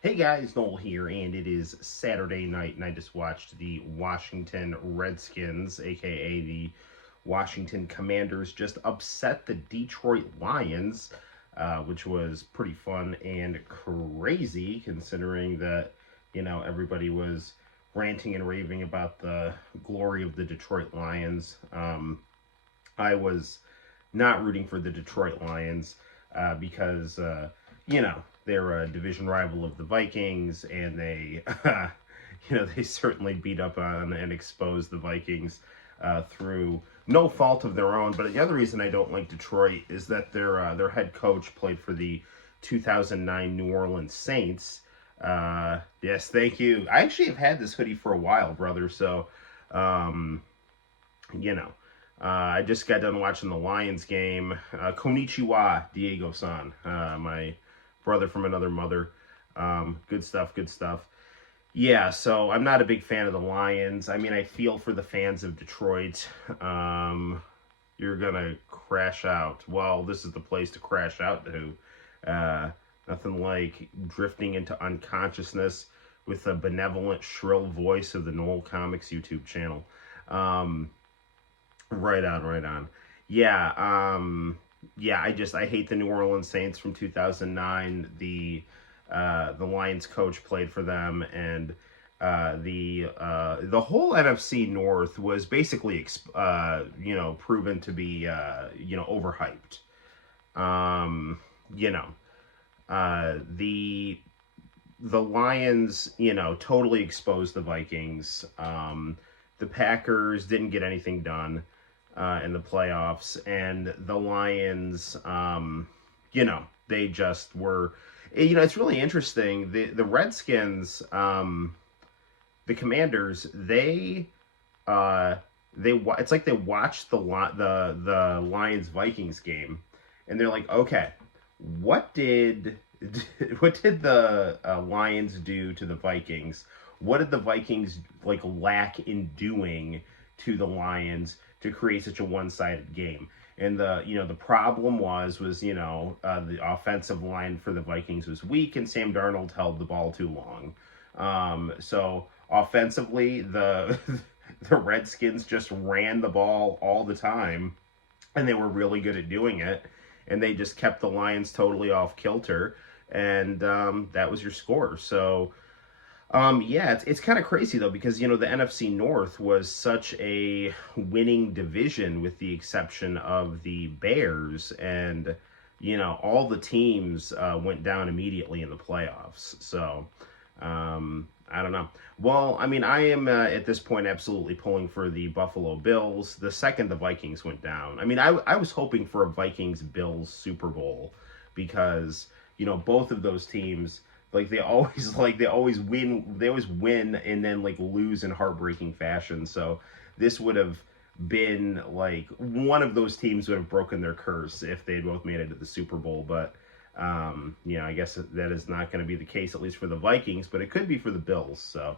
Hey guys, Noel here, and it is Saturday night, and I just watched the Washington Redskins, aka the Washington Commanders, just upset the Detroit Lions, which was pretty fun and crazy considering that, everybody was ranting and raving about the glory of the Detroit Lions. I was not rooting for the Detroit Lions because, they're a division rival of the Vikings, and they, they certainly beat up on and exposed the Vikings through no fault of their own. But the other reason I don't like Detroit is that their head coach played for the 2009 New Orleans Saints. Yes, thank you. I actually have had this hoodie for a while, brother. So, um, I just got done watching the Lions game. Konnichiwa, Diego-san, my brother from another mother. Good stuff, good stuff. Yeah, so I'm not a big fan of the Lions. I mean, I feel for the fans of Detroit. You're gonna crash out. Well, this is the place to crash out to. Nothing like drifting into unconsciousness with the benevolent, shrill voice of the Noel ComiX YouTube channel. Right on, right on. Yeah, I hate the New Orleans Saints from 2009. The Lions coach played for them, and the whole NFC North was basically proven to be overhyped. Um, you know, the Lions totally exposed the Vikings. The Packers didn't get anything done in the playoffs, and the Lions, they just were. It's really interesting. The Redskins, the Commanders, it's like they watched the Lions Vikings game, and they're like, okay, what did the Lions do to the Vikings? What did the Vikings lack in doing to the Lions to create such a one-sided game? And the problem was the offensive line for the Vikings was weak, and Sam Darnold held the ball too long. So offensively, the the Redskins just ran the ball all the time, and they were really good at doing it. And they just kept the Lions totally off kilter, and that was your score. So. It's kind of crazy though, because the NFC North was such a winning division with the exception of the Bears, and all the teams went down immediately in the playoffs. So I don't know. Well, I mean, I am at this point absolutely pulling for the Buffalo Bills. The second the Vikings went down, I mean, I was hoping for a Vikings Bills Super Bowl, because both of those teams. They always win and then lose in heartbreaking fashion. So this would have been one of those teams would have broken their curse if they both made it to the Super Bowl. But I guess that is not going to be the case, at least for the Vikings, but it could be for the Bills. So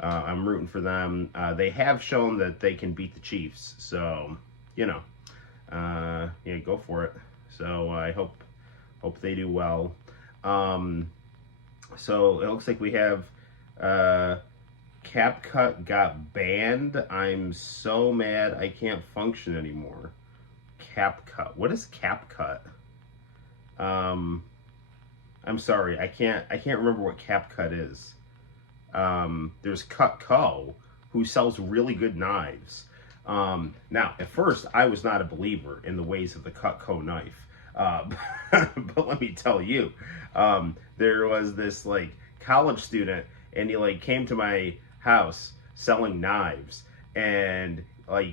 I'm rooting for them. They have shown that they can beat the Chiefs. So go for it. So I hope they do well. So it looks like we have CapCut got banned. I'm so mad I can't function anymore. CapCut. What is CapCut? I'm sorry. I can't remember what CapCut is. There's Cutco, who sells really good knives. Now, at first, I was not a believer in the ways of the Cutco knife. But let me tell you, there was this college student, and he came to my house selling knives, and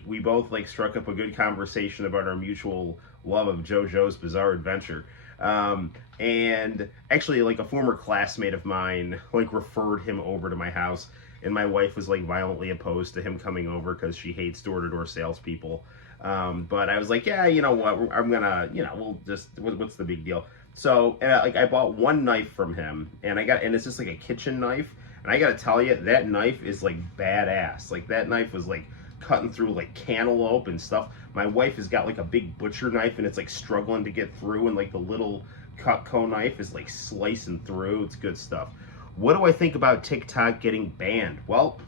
we both struck up a good conversation about our mutual love of JoJo's Bizarre Adventure. And actually, a former classmate of mine referred him over to my house, and my wife was violently opposed to him coming over because she hates door-to-door salespeople. But I was like, yeah, you know what, I'm gonna, we'll just, what's the big deal? So, I bought one knife from him, and it's just a kitchen knife, and I gotta tell you, that knife is badass. That knife was cutting through cantaloupe and stuff. My wife has got a big butcher knife, and it's struggling to get through, and the little Cutco knife is slicing through. It's good stuff. what do I think about TikTok getting banned? Well,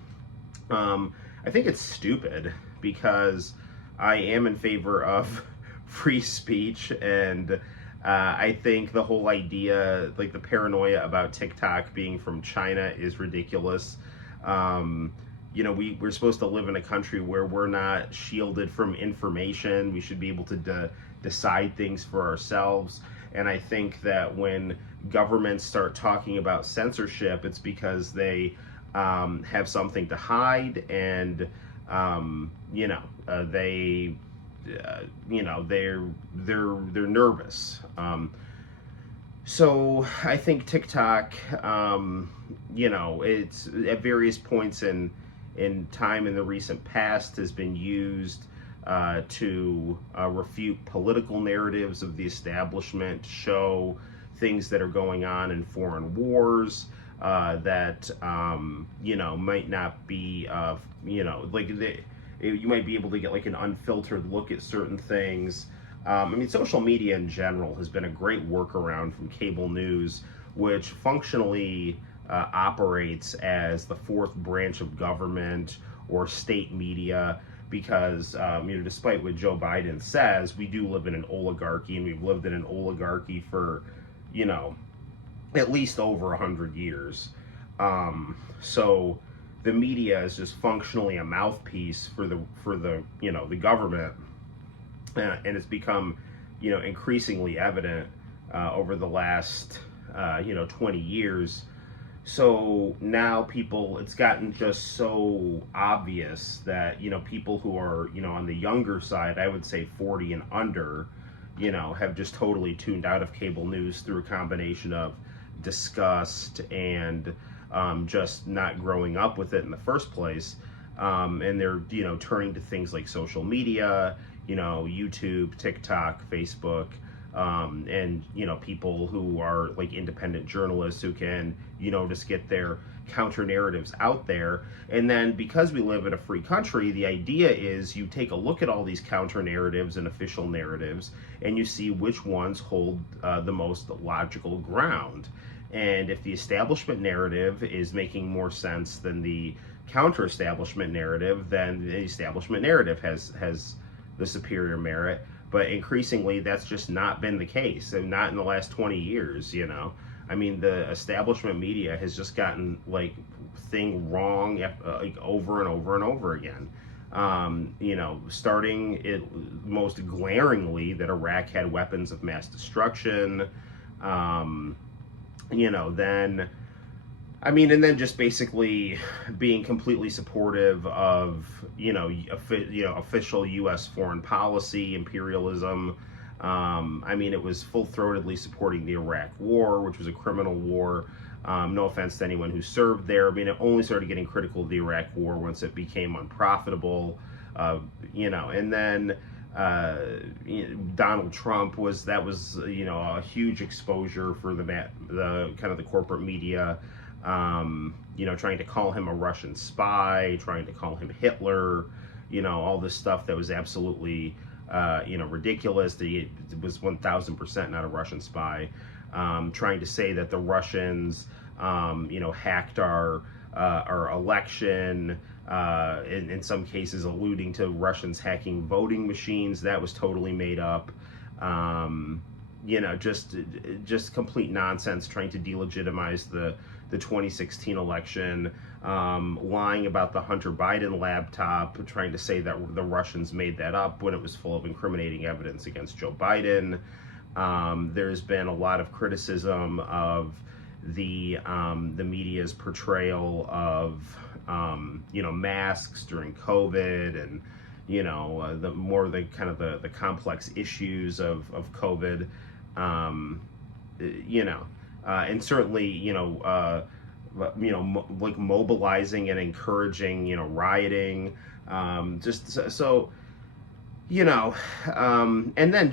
I think it's stupid because I am in favor of free speech, and I think the whole idea, like the paranoia about TikTok being from China, is ridiculous. We're supposed to live in a country where we're not shielded from information. We should be able to decide things for ourselves. And I think that when governments start talking about censorship, it's because they have something to hide, and they're nervous. So I think TikTok, it's at various points in time in the recent past has been used to refute political narratives of the establishment, to show things that are going on in foreign wars that might not be you might be able to get like an unfiltered look at certain things. Social media in general has been a great workaround from cable news, which functionally operates as the fourth branch of government or state media, because despite what Joe Biden says, we do live in an oligarchy, and we've lived in an oligarchy for at least over 100 years. So the media is just functionally a mouthpiece for the government, and it's become increasingly evident over the last 20 years. So now it's gotten just so obvious that people who are on the younger side, I would say 40 and under, have just totally tuned out of cable news through a combination of disgust and just not growing up with it in the first place, and they're turning to things like social media, YouTube, TikTok, Facebook, and people who are like independent journalists who can just get their counter narratives out there. And then, because we live in a free country, the idea is you take a look at all these counter narratives and official narratives, and you see which ones hold the most logical ground. And if the establishment narrative is making more sense than the counter-establishment narrative, then the establishment narrative has the superior merit. But increasingly, that's just not been the case, and not in the last 20 years. The establishment media has just gotten thing wrong over and over and over again. Starting it most glaringly that Iraq had weapons of mass destruction. And then just basically being completely supportive of, official U.S. foreign policy, imperialism. It was full-throatedly supporting the Iraq War, which was a criminal war. No offense to anyone who served there. It only started getting critical of the Iraq War once it became unprofitable. And then Donald Trump was a huge exposure for the kind of the corporate media, trying to call him a Russian spy, trying to call him Hitler, all this stuff that was absolutely ridiculous. He was 1,000% not a Russian spy. Trying to say that the Russians hacked our election, in some cases alluding to Russians hacking voting machines. That was totally made up. Just complete nonsense, trying to delegitimize the 2016 election, lying about the Hunter Biden laptop, trying to say that the Russians made that up when it was full of incriminating evidence against Joe Biden. There's been a lot of criticism of the media's portrayal of masks during COVID, and the complex issues of COVID, and certainly mobilizing and encouraging rioting, and then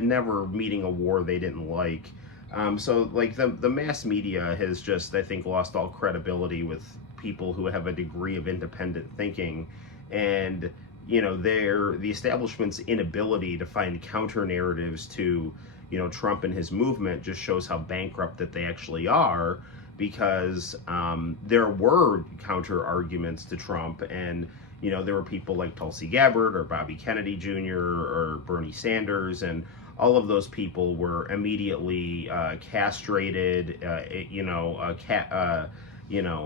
never meeting a war they didn't like. The mass media has just, I think, lost all credibility with people who have a degree of independent thinking, and the establishment's inability to find counter narratives to Trump and his movement just shows how bankrupt that they actually are, because there were counter arguments to Trump, and there were people like Tulsi Gabbard or Bobby Kennedy Jr. or Bernie Sanders, and all of those people were immediately castrated,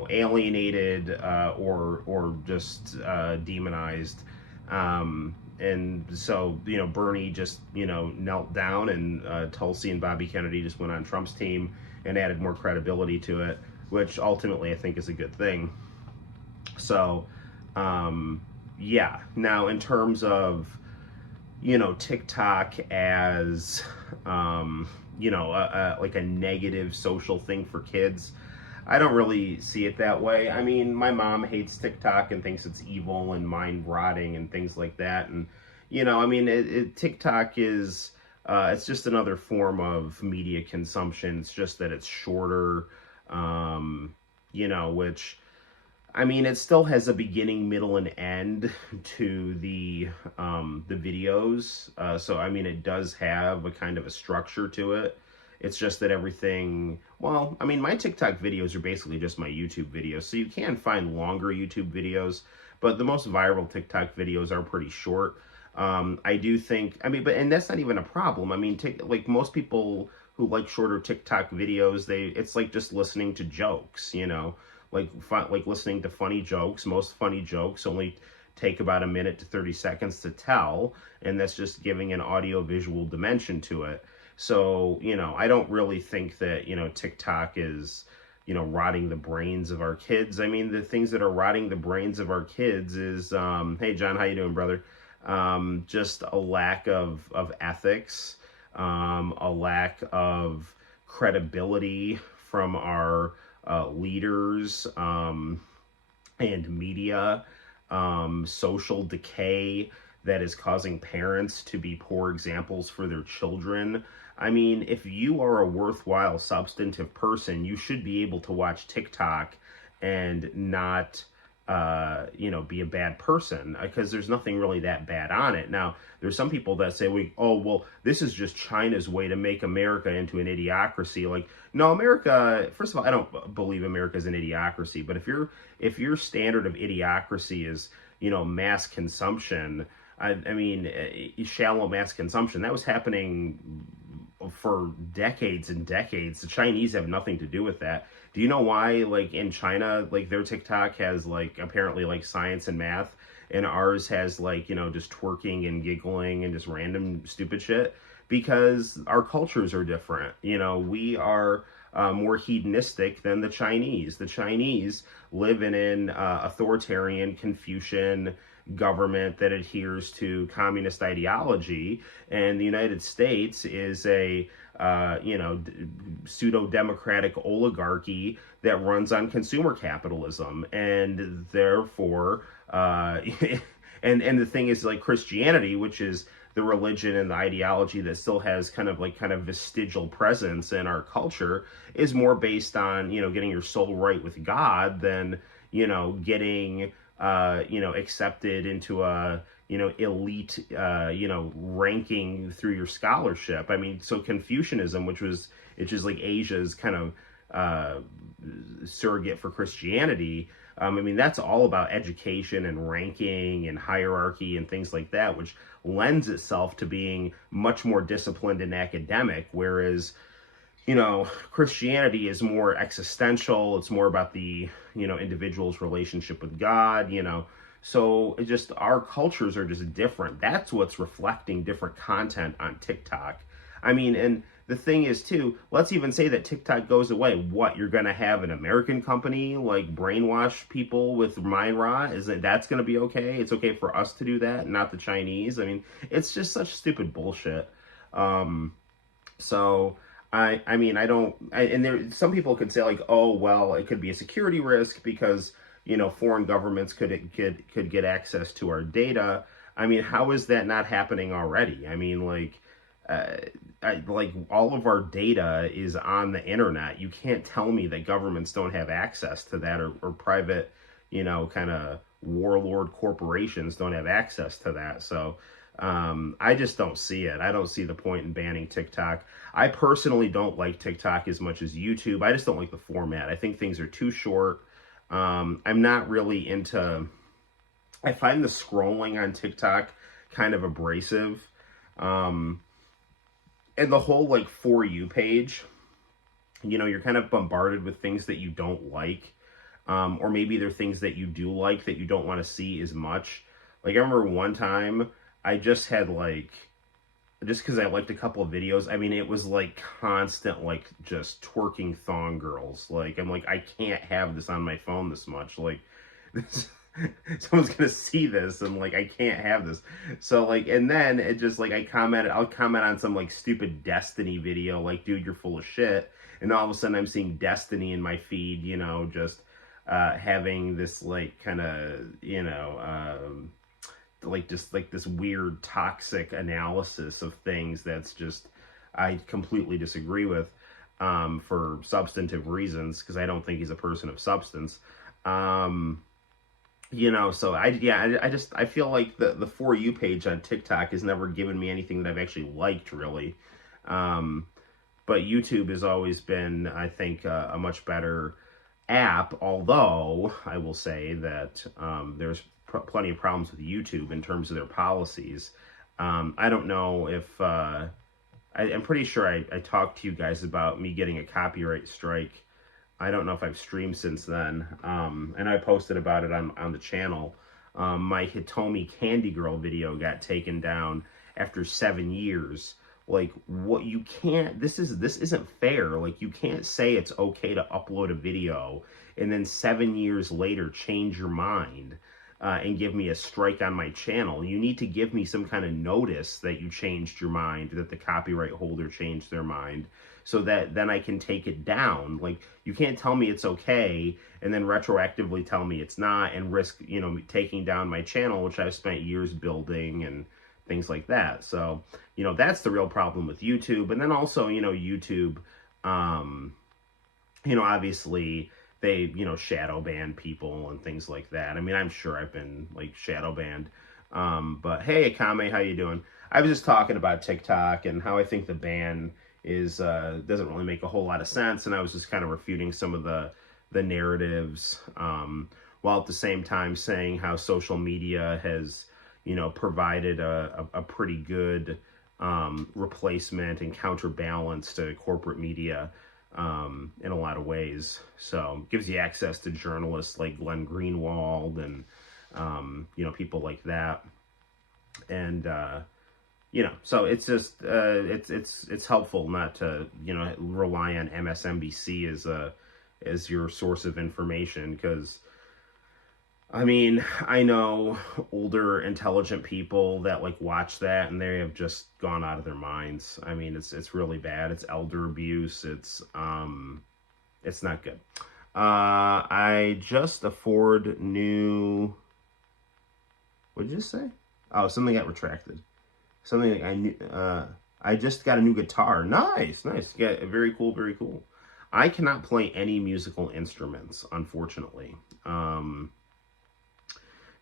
alienated, or just demonized. And so, Bernie just, knelt down, and Tulsi and Bobby Kennedy just went on Trump's team and added more credibility to it, which ultimately I think is a good thing. So, yeah. Now, in terms of, TikTok as, like a negative social thing for kids, I don't really see it that way. I mean, my mom hates TikTok and thinks it's evil and mind rotting and things like that. And, TikTok is, it's just another form of media consumption. It's just that it's shorter, which, it still has a beginning, middle, and end to the videos. So, it does have a kind of a structure to it. It's just that everything, my TikTok videos are basically just my YouTube videos. So you can find longer YouTube videos, but the most viral TikTok videos are pretty short. I do think, and that's not even a problem. Like most people who like shorter TikTok videos, it's like just listening to jokes, like listening to funny jokes. Most funny jokes only take about a minute to 30 seconds to tell, and that's just giving an audio-visual dimension to it. So, I don't really think that, TikTok is, rotting the brains of our kids. The things that are rotting the brains of our kids is, hey, John, how you doing, brother? Just a lack of ethics, a lack of credibility from our leaders, and media, social decay that is causing parents to be poor examples for their children. If you are a worthwhile, substantive person, you should be able to watch TikTok and not, be a bad person, because there's nothing really that bad on it. Now, there's some people that say, this is just China's way to make America into an idiocracy. Like, no, America, first of all, I don't believe America is an idiocracy, but if your standard of idiocracy is, mass consumption, shallow mass consumption, that was happening for decades and decades. The Chinese have nothing to do with that. Do you know why, like, in China, like, their TikTok has, like, apparently, like, science and math, and ours has, like, just twerking and giggling and just random stupid shit? Because our cultures are different. We are more hedonistic than the Chinese. The Chinese live in an authoritarian Confucian government that adheres to communist ideology, and the United States is a pseudo-democratic oligarchy that runs on consumer capitalism, and therefore and the thing is, like, Christianity, which is the religion and the ideology that still has kind of vestigial presence in our culture, is more based on getting your soul right with God than getting accepted into a elite ranking through your scholarship. So Confucianism, which is like Asia's kind of surrogate for Christianity, that's all about education and ranking and hierarchy and things like that, which lends itself to being much more disciplined and academic, whereas Christianity is more existential. It's more about the, individual's relationship with God, So it just, our cultures are just different. That's what's reflecting different content on TikTok. And the thing is, too, let's even say that TikTok goes away. What, you're going to have an American company, like, brainwash people with mind rot? That's going to be okay? It's okay for us to do that, not the Chinese? It's just such stupid bullshit. So... and there, some people could say, like, oh, well, it could be a security risk because, foreign governments could get access to our data. How is that not happening already? Like all of our data is on the internet. You can't tell me that governments don't have access to that, or private, kind of warlord corporations don't have access to that. So, I just don't see it. I don't see the point in banning TikTok. I personally don't like TikTok as much as YouTube. I just don't like the format. I think things are too short. I'm not really into... I find the scrolling on TikTok kind of abrasive. And the whole, like, For You page, you know, you're kind of bombarded with things that you don't like. Or maybe they're things that you do like that you don't want to see as much. Like, I remember one time I just had, like, just because I liked a couple of videos, I mean, it was, like, constant, like, just twerking thong girls. Like, I'm like, I can't have this on my phone this much. Like, this, someone's gonna see this, and, like, I can't have this. So, like, and then it just, like, I'll comment on some, like, stupid Destiny video, like, dude, you're full of shit. And all of a sudden I'm seeing Destiny in my feed, you know, just having this, like, kind of, you know, like, just, like, this weird toxic analysis of things that's just, I completely disagree with, for substantive reasons, because I don't think he's a person of substance. You know, so I feel like the For You page on TikTok has never given me anything that I've actually liked, really. But YouTube has always been, I think, a much better app, although I will say that there's plenty of problems with YouTube in terms of their policies. I don't know if... I'm pretty sure I talked to you guys about me getting a copyright strike. I don't know if I've streamed since then. And I posted about it on the channel. My Hitomi Candy Girl video got taken down after 7 years. Like, what, you can't, this isn't fair. Like, you can't say it's okay to upload a video and then 7 years later change your mind and give me a strike on my channel. You need to give me some kind of notice that you changed your mind, that the copyright holder changed their mind, so that then I can take it down. Like, you can't tell me it's okay and then retroactively tell me it's not and risk, you know, taking down my channel, which I've spent years building and things like that. So, you know, that's the real problem with YouTube. And then also, you know, YouTube, you know, obviously they, you know, shadow ban people and things like that. I mean, I'm sure I've been, like, shadow banned. But hey, Akame, how you doing? I was just talking about TikTok and how I think the ban is, doesn't really make a whole lot of sense. And I was just kind of refuting some of the narratives, while at the same time saying how social media has, you know, provided a pretty good replacement and counterbalance to corporate media in a lot of ways. So gives you access to journalists like Glenn Greenwald and you know, people like that. And you know, so it's just it's helpful not to, you know, rely on MSNBC as your source of information, because I mean, I know older, intelligent people that, like, watch that, and they have just gone out of their minds. I mean, it's really bad. It's elder abuse. It's not good. I just afford new... What did you just say? Oh, something got retracted. Something like I just got a new guitar. Nice, nice. Yeah, very cool, very cool. I cannot play any musical instruments, unfortunately.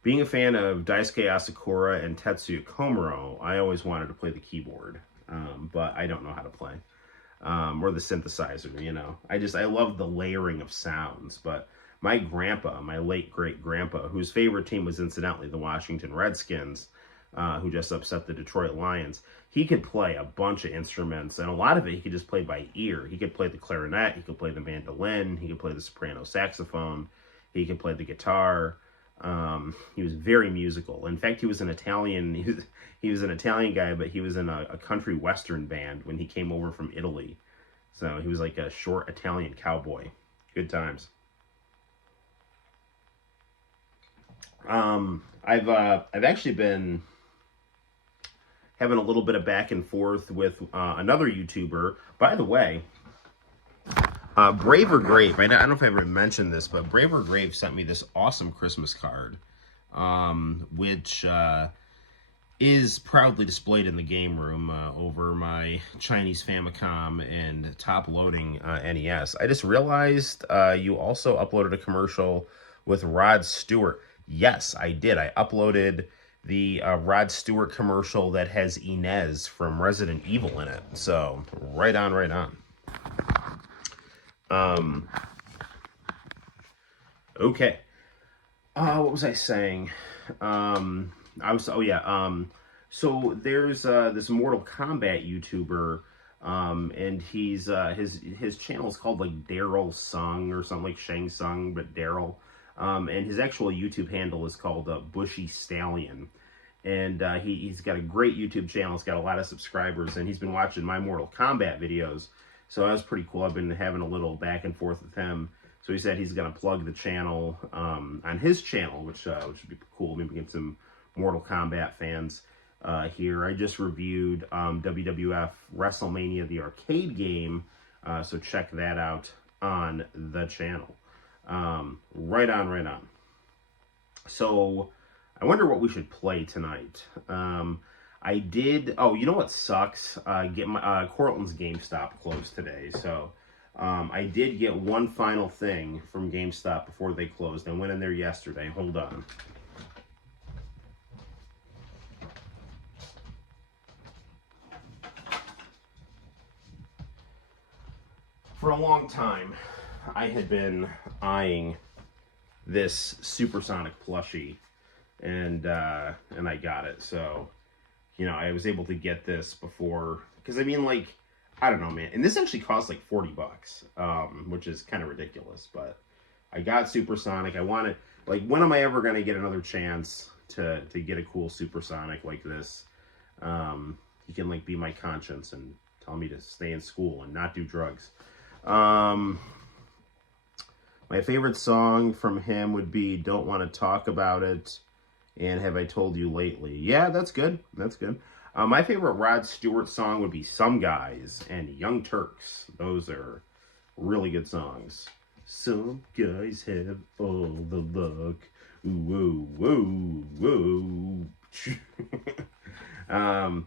Being a fan of Daisuke Asakura and Tetsuya Komuro, I always wanted to play the keyboard, but I don't know how to play, or the synthesizer, you know. I love the layering of sounds, but my grandpa, my late great-grandpa, whose favorite team was incidentally the Washington Redskins, who just upset the Detroit Lions, he could play a bunch of instruments, and a lot of it he could just play by ear. He could play the clarinet, he could play the mandolin, he could play the soprano saxophone, he could play the guitar. He was very musical. In fact, he was an Italian. He was an Italian guy, but he was in a country western band when he came over from Italy. So he was like a short Italian cowboy. Good times. I've actually been having a little bit of back and forth with another YouTuber. By the way, Braver Grave, I don't know if I ever mentioned this, but Braver Grave sent me this awesome Christmas card, which is proudly displayed in the game room over my Chinese Famicom and top-loading NES. I just realized you also uploaded a commercial with Rod Stewart. Yes, I did. I uploaded the Rod Stewart commercial that has Inez from Resident Evil in it. So right on, right on. Okay. What was I saying? So there's this Mortal Kombat YouTuber, and he's his channel is called like Daryl Sung or something, like Shang Tsung, but Daryl. And his actual YouTube handle is called Bushy Stallion. And he's got a great YouTube channel. It's got a lot of subscribers, and he's been watching my Mortal Kombat videos. So that was pretty cool. I've been having a little back and forth with him. So he said he's going to plug the channel on his channel, which would be cool. Maybe get some Mortal Kombat fans here. I just reviewed WWF WrestleMania, the arcade game. So check that out on the channel. Right on, right on. So I wonder what we should play tonight. I did. Oh, you know what sucks? Get my Cortland's GameStop closed today, so I did get one final thing from GameStop before they closed. I went in there yesterday. Hold on. For a long time, I had been eyeing this Supersonic plushie, and I got it. So, you know, I was able to get this before, because I mean, like, I don't know, man. And this actually cost like $40, which is kind of ridiculous. But I got Supersonic. I wanted, like, when am I ever going to get another chance to get a cool Supersonic like this? He can, like, be my conscience and tell me to stay in school and not do drugs. My favorite song from him would be Don't Want to Talk About It and Have I Told You Lately. Yeah, that's good. That's good. My favorite Rod Stewart song would be Some Guys and Young Turks. Those are really good songs. Some guys have all the luck. Whoa, whoa, whoa.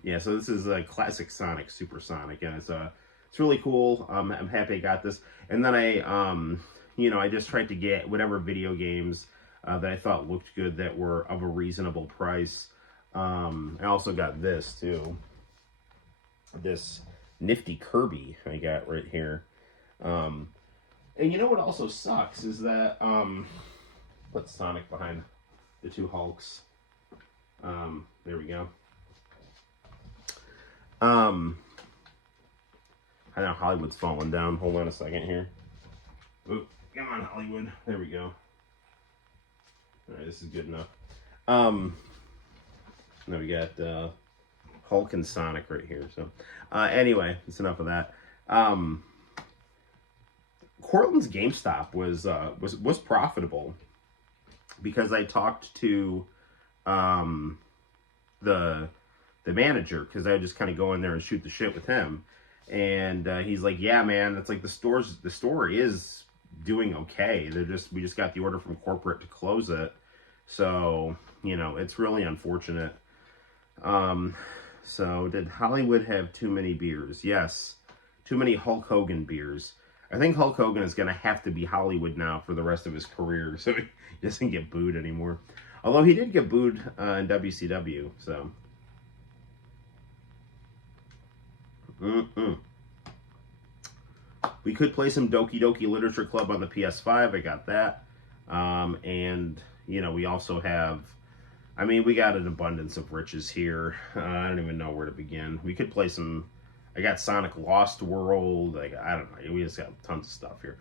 Yeah, so this is a classic Sonic, Supersonic, and it's really cool. I'm happy I got this. And then I just tried to get whatever video games that I thought looked good that were of a reasonable price. I also got this too. This nifty Kirby I got right here. And you know what also sucks is that put Sonic behind the two Hulks. There we go. I know Hollywood's falling down. Hold on a second here. Ooh, come on, Hollywood. There we go. Alright, this is good enough. Now we got Hulk and Sonic right here. So, anyway, that's enough of that. Cortland's GameStop was profitable because I talked to the manager, because I would just kind of go in there and shoot the shit with him, and he's like, "Yeah, man, it's like the store is doing okay. We just got the order from corporate to close it, so you know it's really unfortunate." So did Hollywood have too many beers? Yes, too many Hulk Hogan beers. I think Hulk Hogan is going to have to be Hollywood now for the rest of his career, so he doesn't get booed anymore. Although he did get booed in WCW, so. We could play some Doki Doki Literature Club on the PS5. I got that. And, you know, we also have, I mean, we got an abundance of riches here. I don't even know where to begin. We could play some, I got Sonic Lost World. I don't know. We just got tons of stuff here.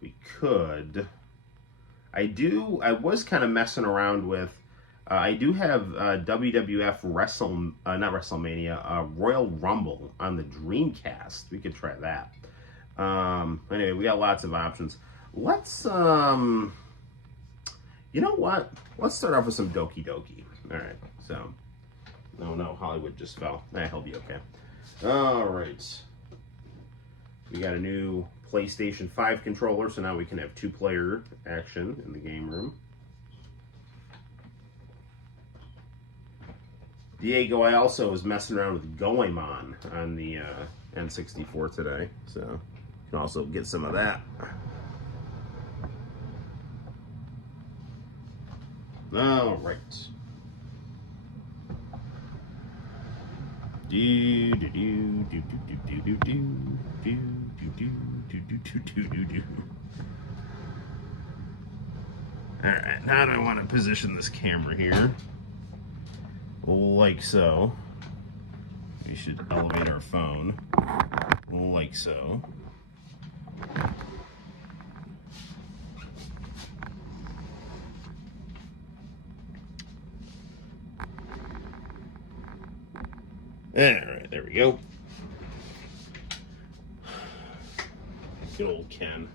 We could. I was kind of messing around with, I do have WWF Royal Rumble on the DreamCast. We could try that. Anyway, we got lots of options. Let's, you know what? Let's start off with some Doki Doki. All right, so, no, Hollywood just fell. He'll be okay. All right. We got a new PlayStation 5 controller, so now we can have two-player action in the game room. Diego, I also was messing around with Goemon on the N64 today, so you can also get some of that. All right. Alright, how do I want to position this camera here? Like so. We should elevate our phone. Like so. Alright, there we go. Good old Ken.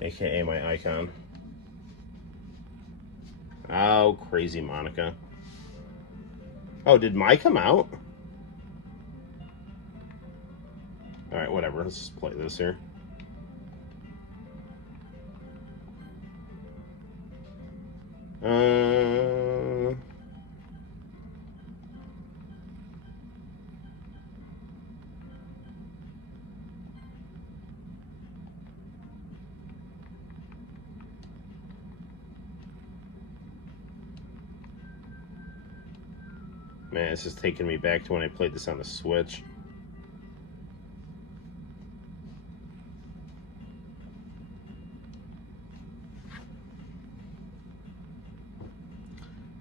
AKA my icon. Oh, crazy Monica. Oh, did Mai come out? Alright, whatever. Let's just play this here. Man, this is taking me back to when I played this on the Switch.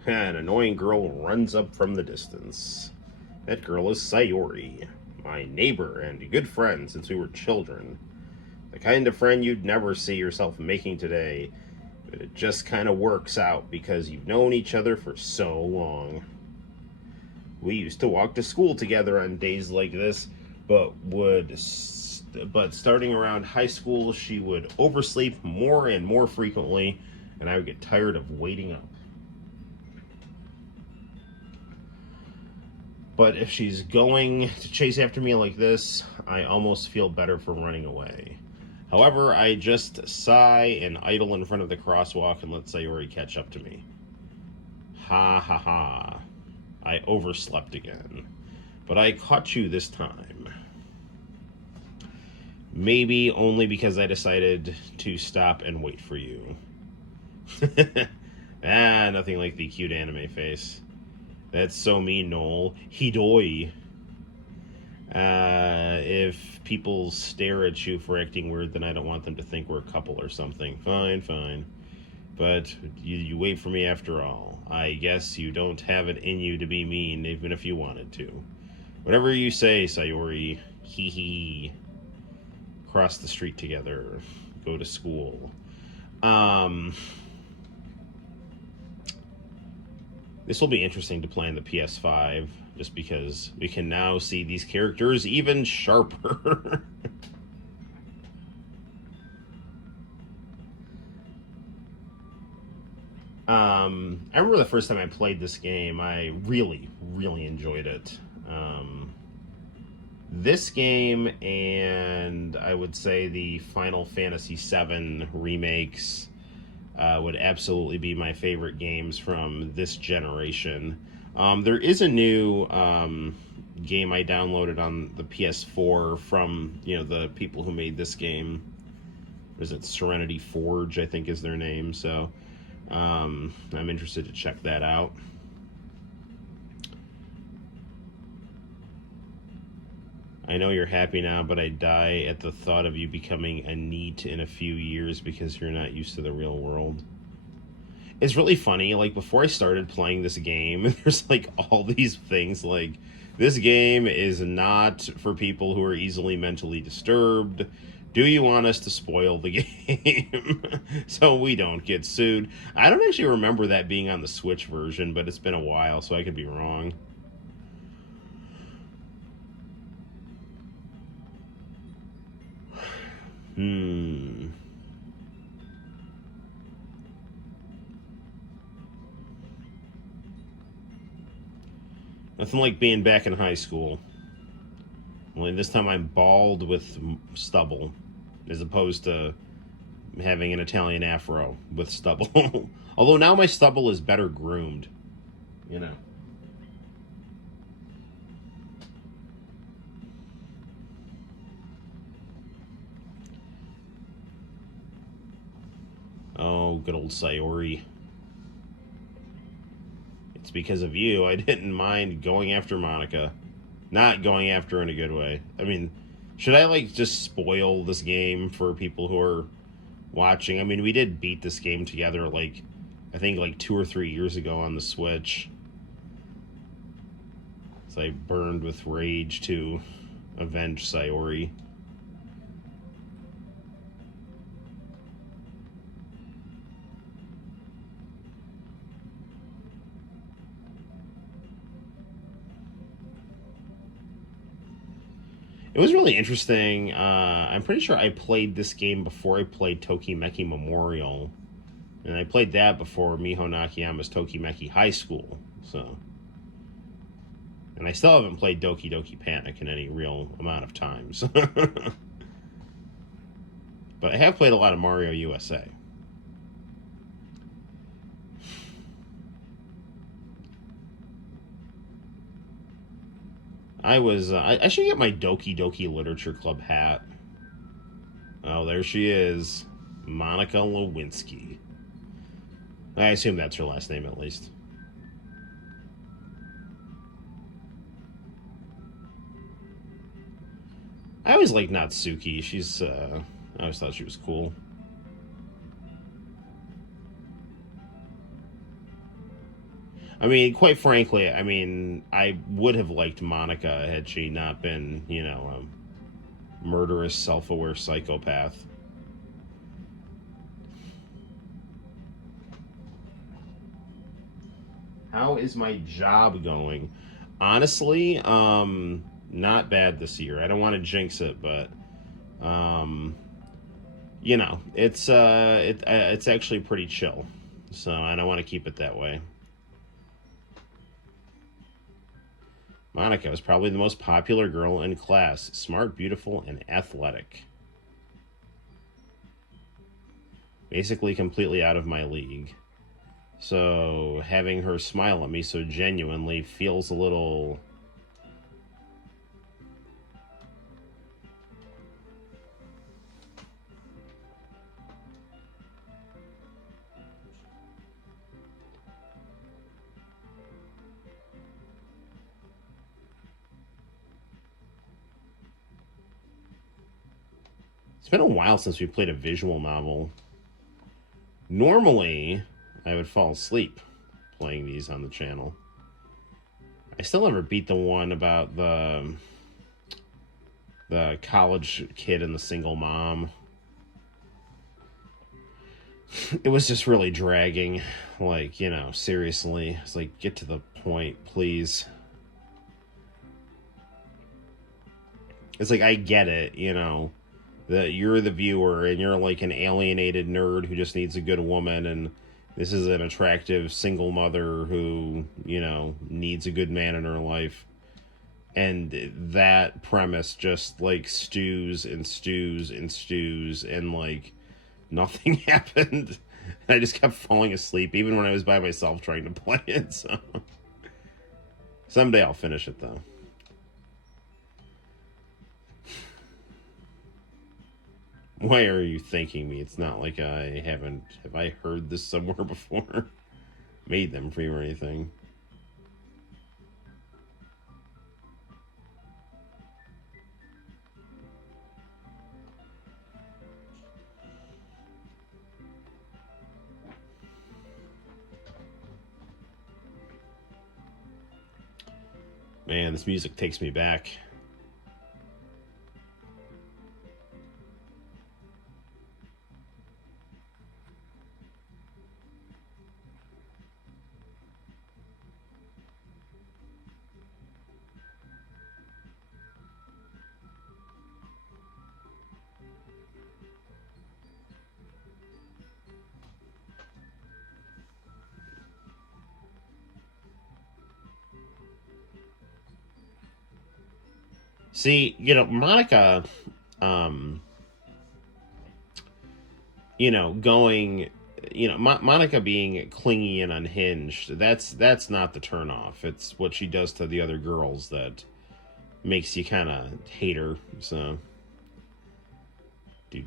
An annoying girl runs up from the distance. That girl is Sayori, my neighbor and good friend since we were children. The kind of friend you'd never see yourself making today, but it just kind of works out because you've known each other for so long. We used to walk to school together on days like this, but starting around high school, she would oversleep more and more frequently, and I would get tired of waiting up. But if she's going to chase after me like this, I almost feel better for running away. However, I just sigh and idle in front of the crosswalk and let Sayori catch up to me. Ha ha ha. I overslept again. But I caught you this time. Maybe only because I decided to stop and wait for you. Nothing like the cute anime face. That's so mean, Noel. Hidoi. If people stare at you for acting weird, then I don't want them to think we're a couple or something. Fine, fine. But you wait for me after all. I guess you don't have it in you to be mean, even if you wanted to. Whatever you say, Sayori. Hee hee. Cross the street together. Go to school. This will be interesting to play on the PS5, just because we can now see these characters even sharper. I remember the first time I played this game, I really, really enjoyed it. This game and I would say the Final Fantasy VII remakes would absolutely be my favorite games from this generation. There is a new game I downloaded on the PS4 from, the people who made this game. Is it Serenity Forge, I think is their name, so I'm interested to check that out. I know you're happy now, but I die at the thought of you becoming a NEET in a few years because you're not used to the real world. It's really funny, like, before I started playing this game, there's, like, all these things, like, this game is not for people who are easily mentally disturbed. Do you want us to spoil the game so we don't get sued? I don't actually remember that being on the Switch version, but it's been a while, so I could be wrong. Nothing like being back in high school. Only this time I'm bald with stubble, as opposed to having an Italian afro with stubble. Although now my stubble is better groomed, Oh good old Sayori. It's because of you I didn't mind going after Monica. Not going after her in a good way. I mean, should I, like, just spoil this game for people who are watching? I mean, we did beat this game together, like, I think, like, 2 or 3 years ago on the Switch. So I burned with rage to avenge Sayori. It was really interesting. I'm pretty sure I played this game before I played Tokimeki Memorial. And I played that before Miho Nakayama's Tokimeki High School. So, and I still haven't played Doki Doki Panic in any real amount of times. But I have played a lot of Mario USA. I should get my Doki Doki Literature Club hat. Oh, there she is. Monica Lewinsky. I assume that's her last name, at least. I always liked Natsuki. I always thought she was cool. I mean, quite frankly, I mean, I would have liked Monica had she not been, you know, a murderous, self-aware psychopath. How is my job going? Honestly, not bad this year. I don't want to jinx it, but, you know, it's actually pretty chill. So, and I want to keep it that way. Monica was probably the most popular girl in class. Smart, beautiful, and athletic. Basically completely out of my league. So having her smile at me so genuinely feels a little... It's been a while since we played a visual novel. Normally, I would fall asleep playing these on the channel. I still never beat the one about the college kid and the single mom. It was just really dragging. Like, you know, seriously. It's like, get to the point, please. It's like, I get it, you know, that you're the viewer and you're like an alienated nerd who just needs a good woman, and this is an attractive single mother who, you know, needs a good man in her life. And that premise just, like, stews and stews and stews, and, like, nothing happened. I just kept falling asleep, even when I was by myself trying to play it, so... Someday I'll finish it, though. Why are you thanking me? It's not like I haven't... Have I heard this somewhere before? Made them for you or anything? Man, this music takes me back. See, you know, Monica, you know, going, you know, Monica being clingy and unhinged, that's not the turnoff. It's what she does to the other girls that makes you kind of hate her, so. Do.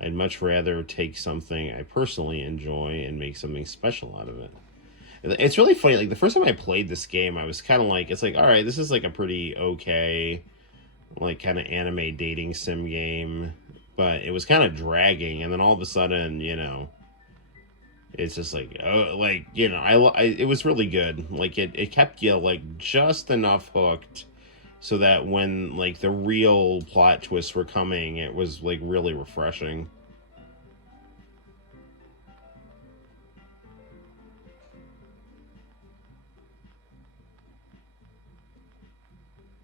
I'd much rather take something I personally enjoy and make something special out of it. It's really funny. Like the first time I played this game, I was kind of like, it's like, all right, this is like a pretty okay, like kind of anime dating sim game, but it was kind of dragging. And then all of a sudden, it's just like, oh, like it was really good. Like it kept you like just enough hooked so that when like the real plot twists were coming, it was like really refreshing.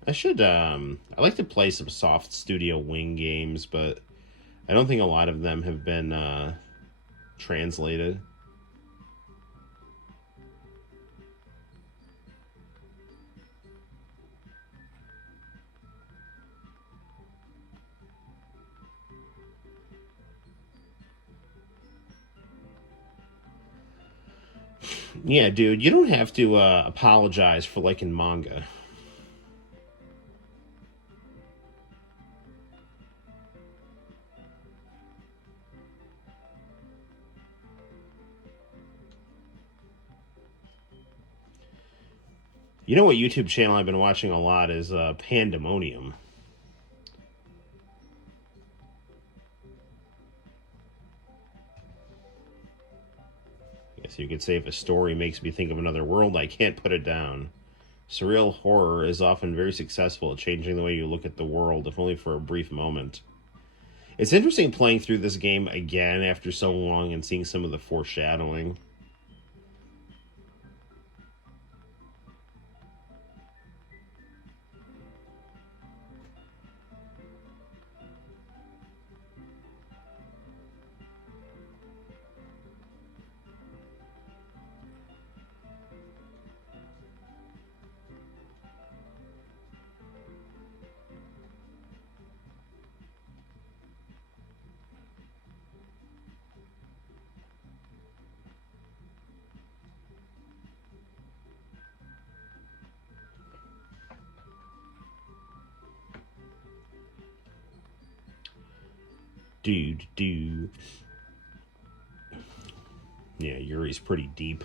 I like to play some soft studio wing games, but I don't think a lot of them have been translated. Yeah, dude, you don't have to apologize for liking manga. You know what YouTube channel I've been watching a lot is Pandemonium. I guess you could say if a story makes me think of another world, I can't put it down. Surreal horror is often very successful at changing the way you look at the world, if only for a brief moment. It's interesting playing through this game again after so long and seeing some of the foreshadowing. Dude. Yeah, Yuri's pretty deep.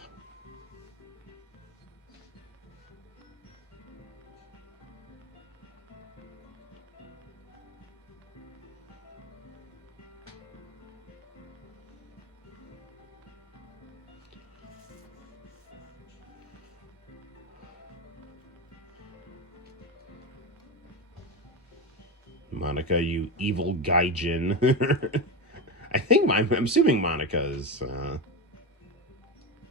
Monica, you evil gaijin. I'm assuming Monica is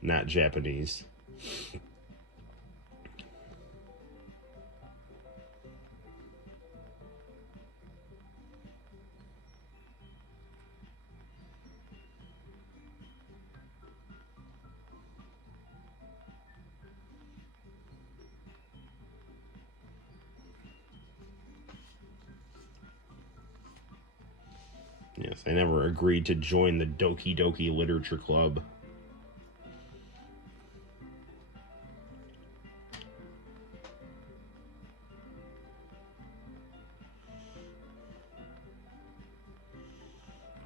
not Japanese. Yes, I never agreed to join the Doki Doki Literature Club.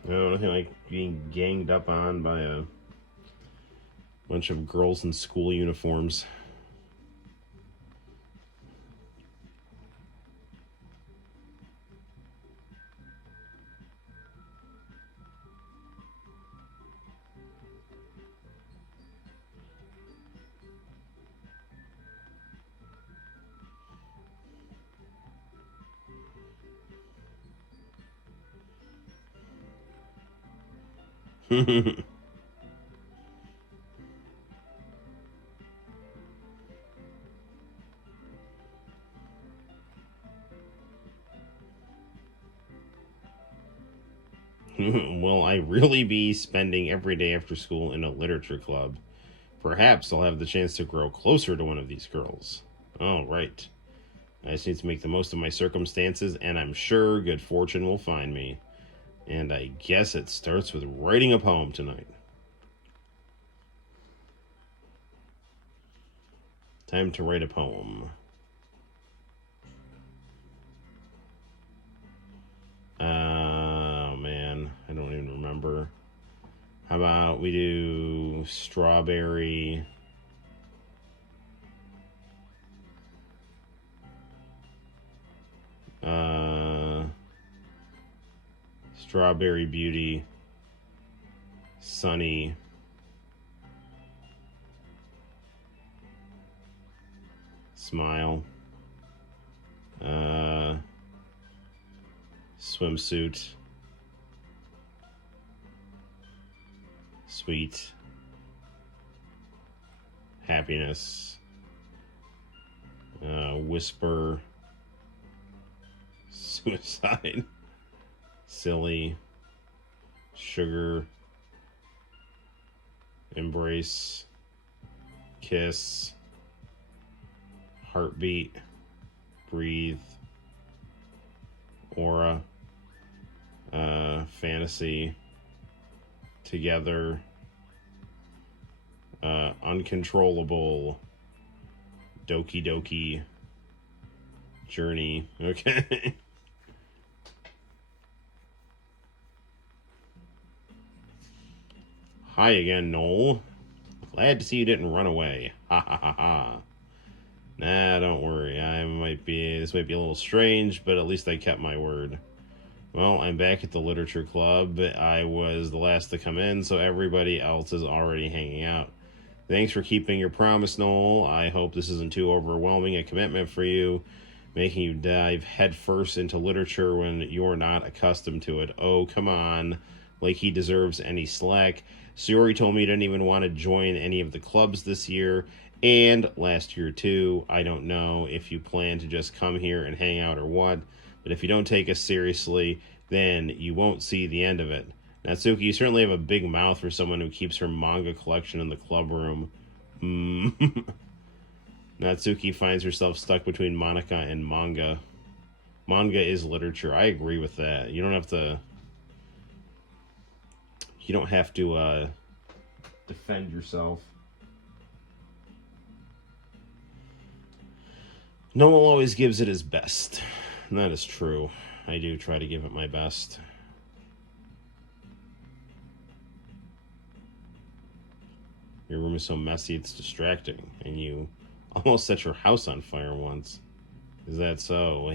I don't know, nothing like being ganged up on by a bunch of girls in school uniforms. Will I really be spending every day after school in a literature club? Perhaps I'll have the chance to grow closer to one of these girls. Oh, right. I just need to make the most of my circumstances, and I'm sure good fortune will find me. And I guess it starts with writing a poem tonight. Time to write a poem. Oh, man. I don't even remember. How about we do strawberry... Strawberry Beauty, Sunny, Smile, Swimsuit, Sweet, Happiness, Whisper, Suicide, Silly, Sugar, Embrace, Kiss, Heartbeat, Breathe, Aura, Fantasy, Together, Uncontrollable, Doki Doki, Journey. Okay. Hi again, Noel. Glad to see you didn't run away. Ha ha ha ha. Nah, don't worry. This might be a little strange, but at least I kept my word. Well, I'm back at the literature club. I was the last to come in, so everybody else is already hanging out. Thanks for keeping your promise, Noel. I hope this isn't too overwhelming a commitment for you, making you dive headfirst into literature when you're not accustomed to it. Oh, come on. Like he deserves any slack. Sayori told me he didn't even want to join any of the clubs this year, and last year too. I don't know if you plan to just come here and hang out or what, but if you don't take us seriously, then you won't see the end of it. Natsuki, you certainly have a big mouth for someone who keeps her manga collection in the club room. Natsuki finds herself stuck between Monica and manga. Manga is literature. I agree with that. You don't have to defend yourself. Noel always gives it his best. And that is true. I do try to give it my best. Your room is so messy it's distracting, and you almost set your house on fire once. Is that so?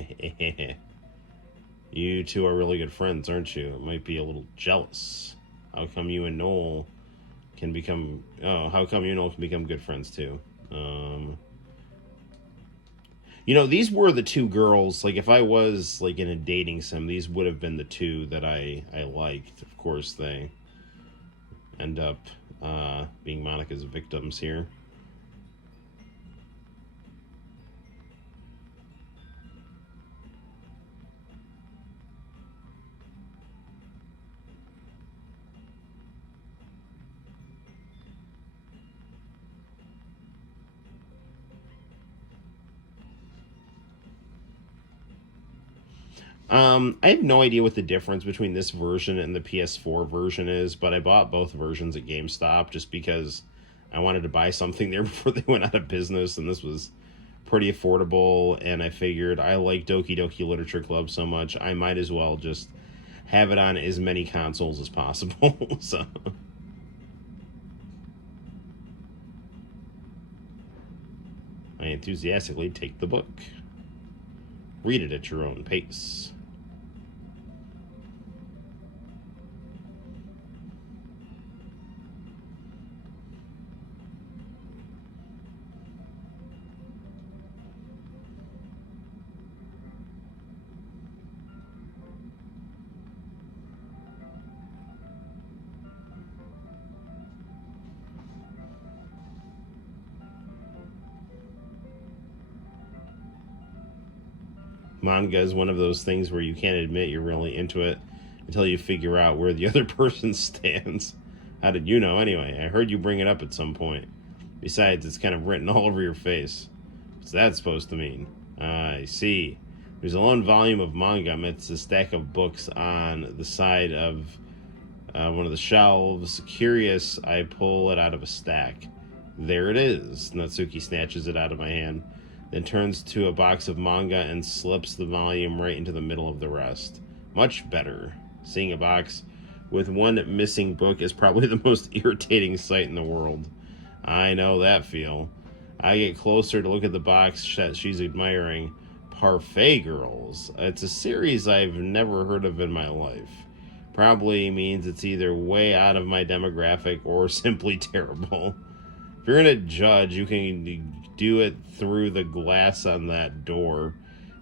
You two are really good friends, aren't you? It might be a little jealous. How come you and Noel can become... Oh, how come you and Noel can become good friends, too? You know, these were the two girls, like, if I was, like, in a dating sim, these would have been the two that I liked. Of course, they end up being Monica's victims here. I have no idea what the difference between this version and the PS4 version is, but I bought both versions at GameStop just because I wanted to buy something there before they went out of business, and this was pretty affordable, and I figured I like Doki Doki Literature Club so much, I might as well just have it on as many consoles as possible. So I enthusiastically take the book. Read it at your own pace. Manga is one of those things where you can't admit you're really into it until you figure out where the other person stands. How did you know anyway? I heard you bring it up at some point. Besides, it's kind of written all over your face. What's that supposed to mean? I see. There's a lone volume of manga amidst a stack of books on the side of one of the shelves. Curious, I pull it out of a stack. There it is. Natsuki snatches it out of my hand, then turns to a box of manga and slips the volume right into the middle of the rest. Much better. Seeing a box with one missing book is probably the most irritating sight in the world. I know that feel. I get closer to look at the box that she's admiring. Parfait Girls. It's a series I've never heard of in my life. Probably means it's either way out of my demographic or simply terrible. If you're gonna judge, you can do it through the glass on that door.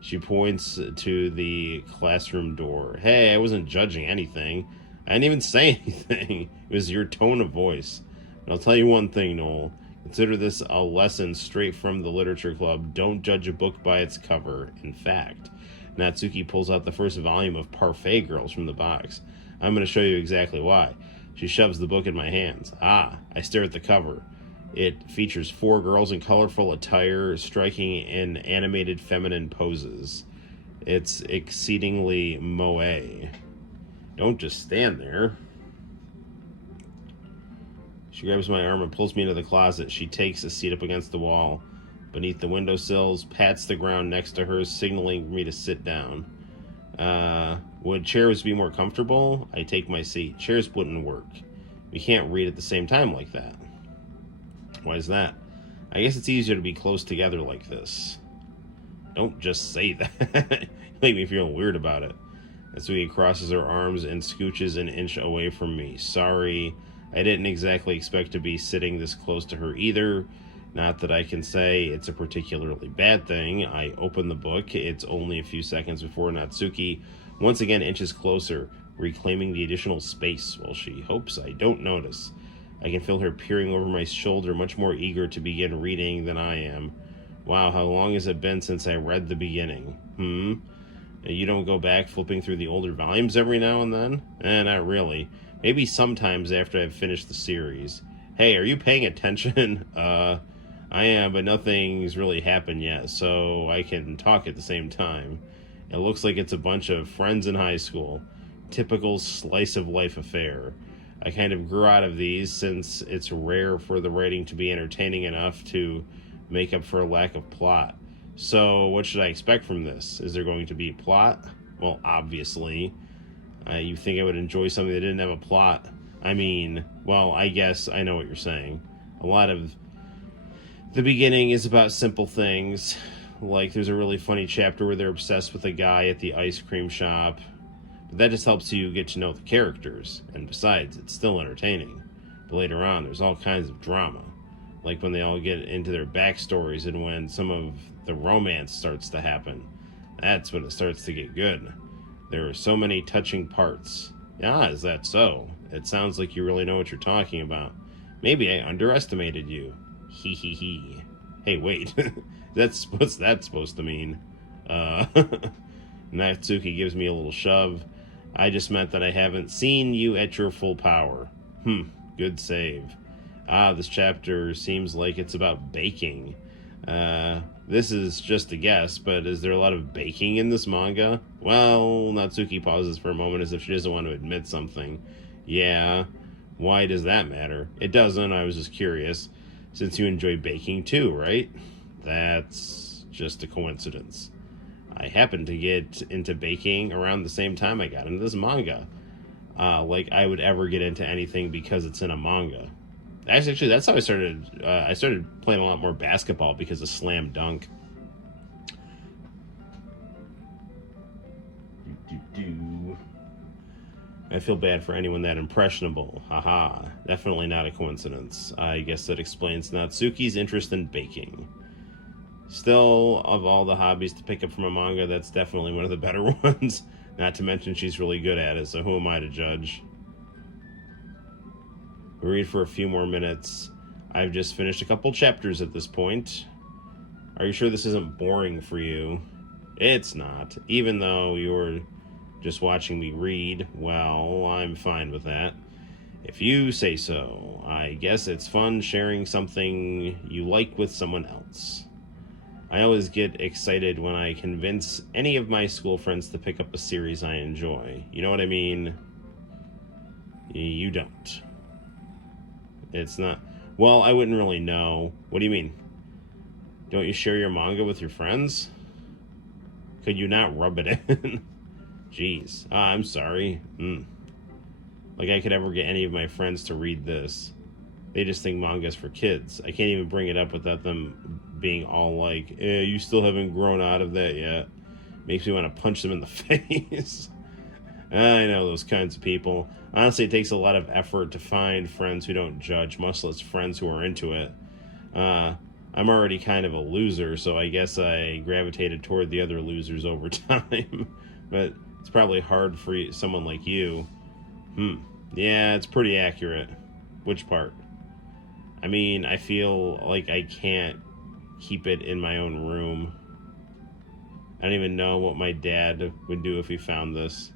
She points to the classroom door. Hey, I wasn't judging anything. I didn't even say anything. It was your tone of voice. And I'll tell you one thing, Noel. Consider this a lesson straight from the literature club. Don't judge a book by its cover. In fact, Natsuki pulls out the first volume of Parfait Girls from the box. I'm going to show you exactly why. She shoves the book in my hands. I stare at the cover. It features 4 girls in colorful attire, striking in animated feminine poses. It's exceedingly moe. Don't just stand there. She grabs my arm and pulls me into the closet. She takes a seat up against the wall, beneath the windowsills, pats the ground next to her, signaling for me to sit down. Would chairs be more comfortable? I take my seat. Chairs wouldn't work. We can't read at the same time like that. Why is that? I guess it's easier to be close together like this. Don't just say that. You make me feel weird about it. Natsuki crosses her arms and scooches an inch away from me. Sorry, I didn't exactly expect to be sitting this close to her either. Not that I can say it's a particularly bad thing. I open the book. It's only a few seconds before Natsuki once again inches closer, reclaiming the additional space while she hopes I don't notice. I can feel her peering over my shoulder, much more eager to begin reading than I am. Wow, how long has it been since I read the beginning? You don't go back flipping through the older volumes every now and then? Not really. Maybe sometimes after I've finished the series. Hey, are you paying attention? I am, but nothing's really happened yet, so I can talk at the same time. It looks like it's a bunch of friends in high school. Typical slice of life affair. I kind of grew out of these since it's rare for the writing to be entertaining enough to make up for a lack of plot. So, what should I expect from this? Is there going to be plot? Well, obviously. You think I would enjoy something that didn't have a plot? I mean, well, I guess I know what you're saying. A lot of the beginning is about simple things. Like, there's a really funny chapter where they're obsessed with a guy at the ice cream shop. But that just helps you get to know the characters. And besides, it's still entertaining. But later on, there's all kinds of drama. Like when they all get into their backstories and when some of the romance starts to happen. That's when it starts to get good. There are so many touching parts. Is that so? It sounds like you really know what you're talking about. Maybe I underestimated you. Hee hee hee. Hey, wait. What's that supposed to mean? Natsuki gives me a little shove. I just meant that I haven't seen you at your full power. Good save. This chapter seems like it's about baking. This is just a guess, but is there a lot of baking in this manga? Well, Natsuki pauses for a moment as if she doesn't want to admit something. Yeah, why does that matter? It doesn't, I was just curious. Since you enjoy baking too, right? That's just a coincidence. I happened to get into baking around the same time I got into this manga. Like I would ever get into anything because it's in a manga. Actually, that's how I started. I started playing a lot more basketball because of Slam Dunk. I feel bad for anyone that impressionable. Haha. Definitely not a coincidence. I guess that explains Natsuki's interest in baking. Still, of all the hobbies to pick up from a manga, that's definitely one of the better ones. Not to mention she's really good at it, so who am I to judge? We read for a few more minutes. I've just finished a couple chapters at this point. Are you sure this isn't boring for you? It's not. Even though you're just watching me read, well, I'm fine with that. If you say so. I guess it's fun sharing something you like with someone else. I always get excited when I convince any of my school friends to pick up a series I enjoy. You know what I mean? You don't. It's not... Well, I wouldn't really know. What do you mean? Don't you share your manga with your friends? Could you not rub it in? Jeez. I'm sorry. Like I could ever get any of my friends to read this. They just think manga's for kids. I can't even bring it up without them being all like, you still haven't grown out of that yet. Makes me want to punch them in the face. I know those kinds of people. Honestly, it takes a lot of effort to find friends who don't judge, much less friends who are into it. I'm already kind of a loser, so I guess I gravitated toward the other losers over time. But it's probably hard for someone like you. Yeah, it's pretty accurate. Which part? I mean, I feel like I can't keep it in my own room. I don't even know what my dad would do if he found this.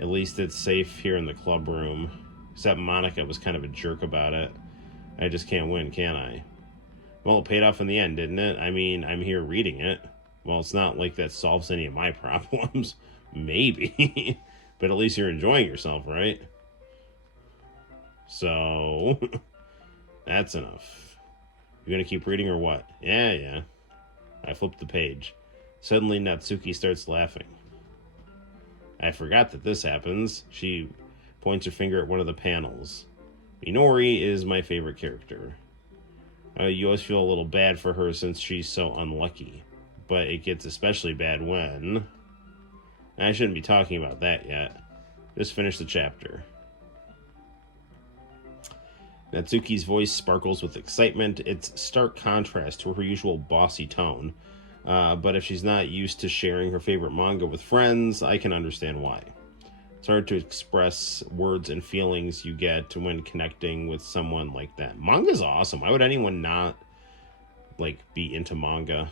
At least it's safe here in the club room. Except Monica was kind of a jerk about it. I just can't win, can I? Well, it paid off in the end, didn't it? I mean, I'm here reading it. Well, it's not like that solves any of my problems. Maybe. But at least you're enjoying yourself, right? So, that's enough. You gonna keep reading or what? Yeah. I flipped the page. Suddenly, Natsuki starts laughing. I forgot that this happens. She points her finger at one of the panels. Minori is my favorite character. You always feel a little bad for her since she's so unlucky. But it gets especially bad when... I shouldn't be talking about that yet. Just finish the chapter. Natsuki's voice sparkles with excitement. It's stark contrast to her usual bossy tone. But if she's not used to sharing her favorite manga with friends, I can understand why. It's hard to express words and feelings you get when connecting with someone like that. Manga's awesome. Why would anyone not, be into manga?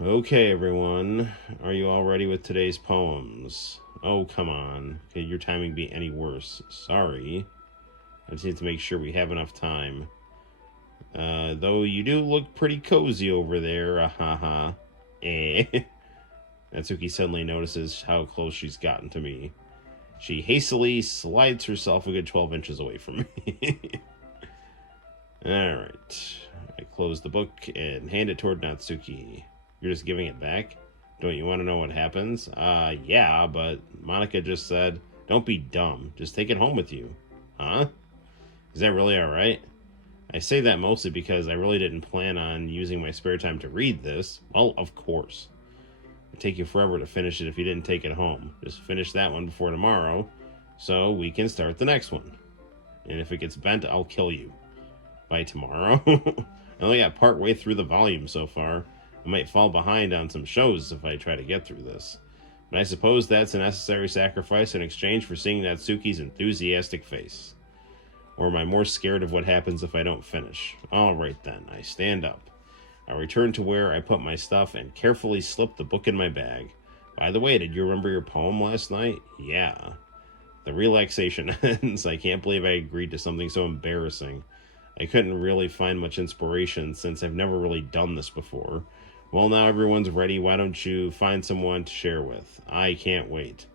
Okay, everyone. Are you all ready with today's poems? Oh, come on. Could your timing be any worse? Sorry. I just need to make sure we have enough time. Though you do look pretty cozy over there. Natsuki suddenly notices how close she's gotten to me. She hastily slides herself a good 12 inches away from me. Alright. I close the book and hand it toward Natsuki. You're just giving it back? Don't you want to know what happens? Yeah, but Monica just said, don't be dumb. Just take it home with you. Huh? Is that really alright? I say that mostly because I really didn't plan on using my spare time to read this. Well, of course. It'd take you forever to finish it if you didn't take it home. Just finish that one before tomorrow, so we can start the next one. And if it gets bent, I'll kill you. By tomorrow? I only got part way through the volume so far. I might fall behind on some shows if I try to get through this. But I suppose that's a necessary sacrifice in exchange for seeing Natsuki's enthusiastic face. Or am I more scared of what happens if I don't finish? Alright then, I stand up. I return to where I put my stuff and carefully slip the book in my bag. By the way, did you remember your poem last night? Yeah. The relaxation ends. I can't believe I agreed to something so embarrassing. I couldn't really find much inspiration since I've never really done this before. Well, now everyone's ready. Why don't you find someone to share with? I can't wait.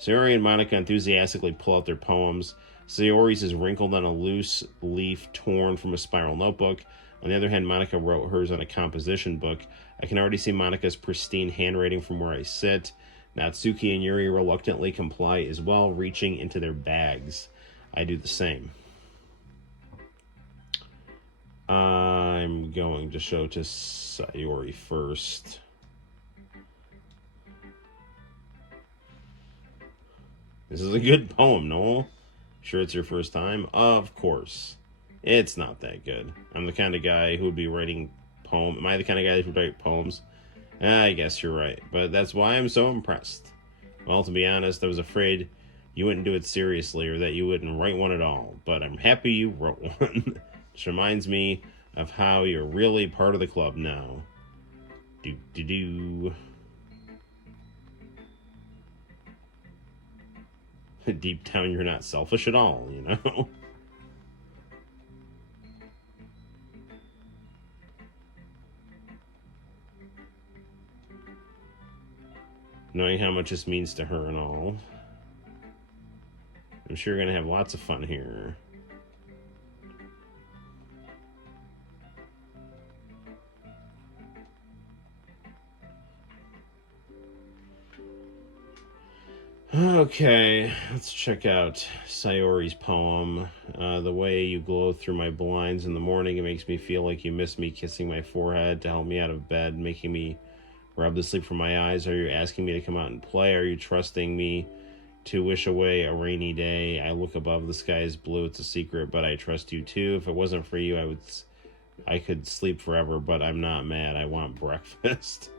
Sayori and Monica enthusiastically pull out their poems. Sayori's is wrinkled on a loose leaf torn from a spiral notebook. On the other hand, Monica wrote hers on a composition book. I can already see Monica's pristine handwriting from where I sit. Natsuki and Yuri reluctantly comply as well, reaching into their bags. I do the same. I'm going to show to Sayori first. This is a good poem, Noel. Sure it's your first time? Of course. It's not that good. I'm the kind of guy who would be writing poems. Am I the kind of guy who would write poems? I guess you're right. But that's why I'm so impressed. Well, to be honest, I was afraid you wouldn't do it seriously or that you wouldn't write one at all. But I'm happy you wrote one. Which reminds me of how you're really part of the club now. Do. Deep down, you're not selfish at all, you know? Knowing how much this means to her and all. I'm sure you're going to have lots of fun here. Okay, let's check out Sayori's poem. The way you glow through my blinds in the morning, it makes me feel like you miss me, kissing my forehead to help me out of bed, making me rub the sleep from my eyes. Are you asking me to come out and play? Are you trusting me to wish away a rainy day? I look above, the sky is blue, it's a secret, but I trust you too. If it wasn't for you, I could sleep forever, but I'm not mad. I want breakfast.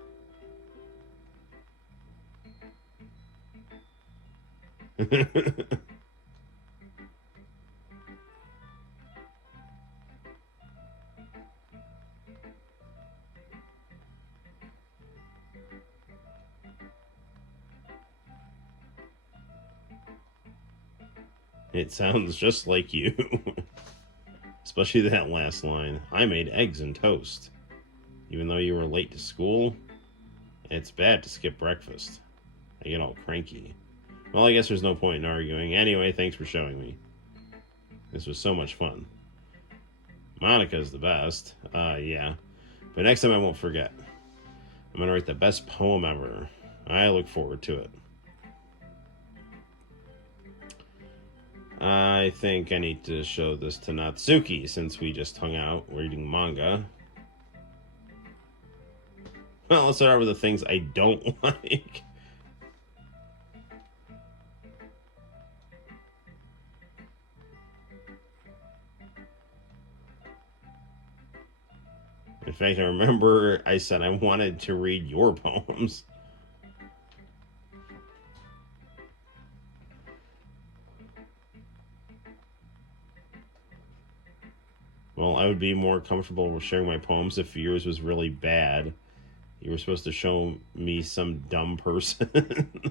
It sounds just like you. Especially that last line. I made eggs and toast. Even though you were late to school, it's bad to skip breakfast. I get all cranky. Well, I guess there's no point in arguing. Anyway, thanks for showing me. This was so much fun. Monica's the best. Yeah. But next time I won't forget. I'm going to write the best poem ever. I look forward to it. I think I need to show this to Natsuki since we just hung out reading manga. Well, let's start with the things I don't like. In fact, I remember I said I wanted to read your poems. Well, I would be more comfortable with sharing my poems if yours was really bad. You were supposed to show me some dumb person.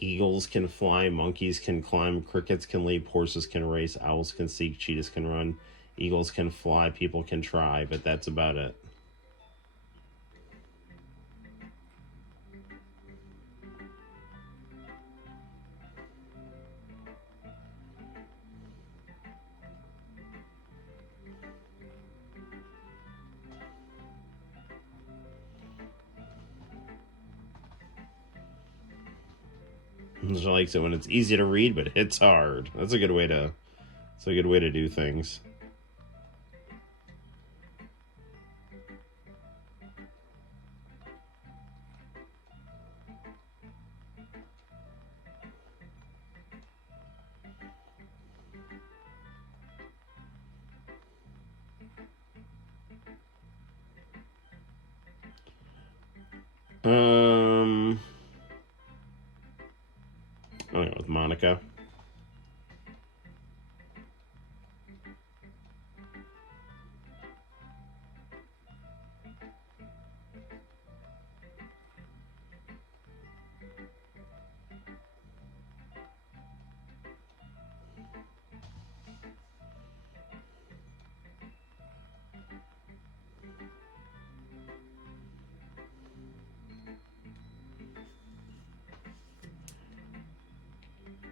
Eagles can fly, monkeys can climb, crickets can leap, horses can race, owls can seek, cheetahs can run. Eagles can fly, people can try, but that's about it. She likes it when it's easy to read, but hits hard. That's a good way to. It's a good way to do things. Oh yeah, with Monica.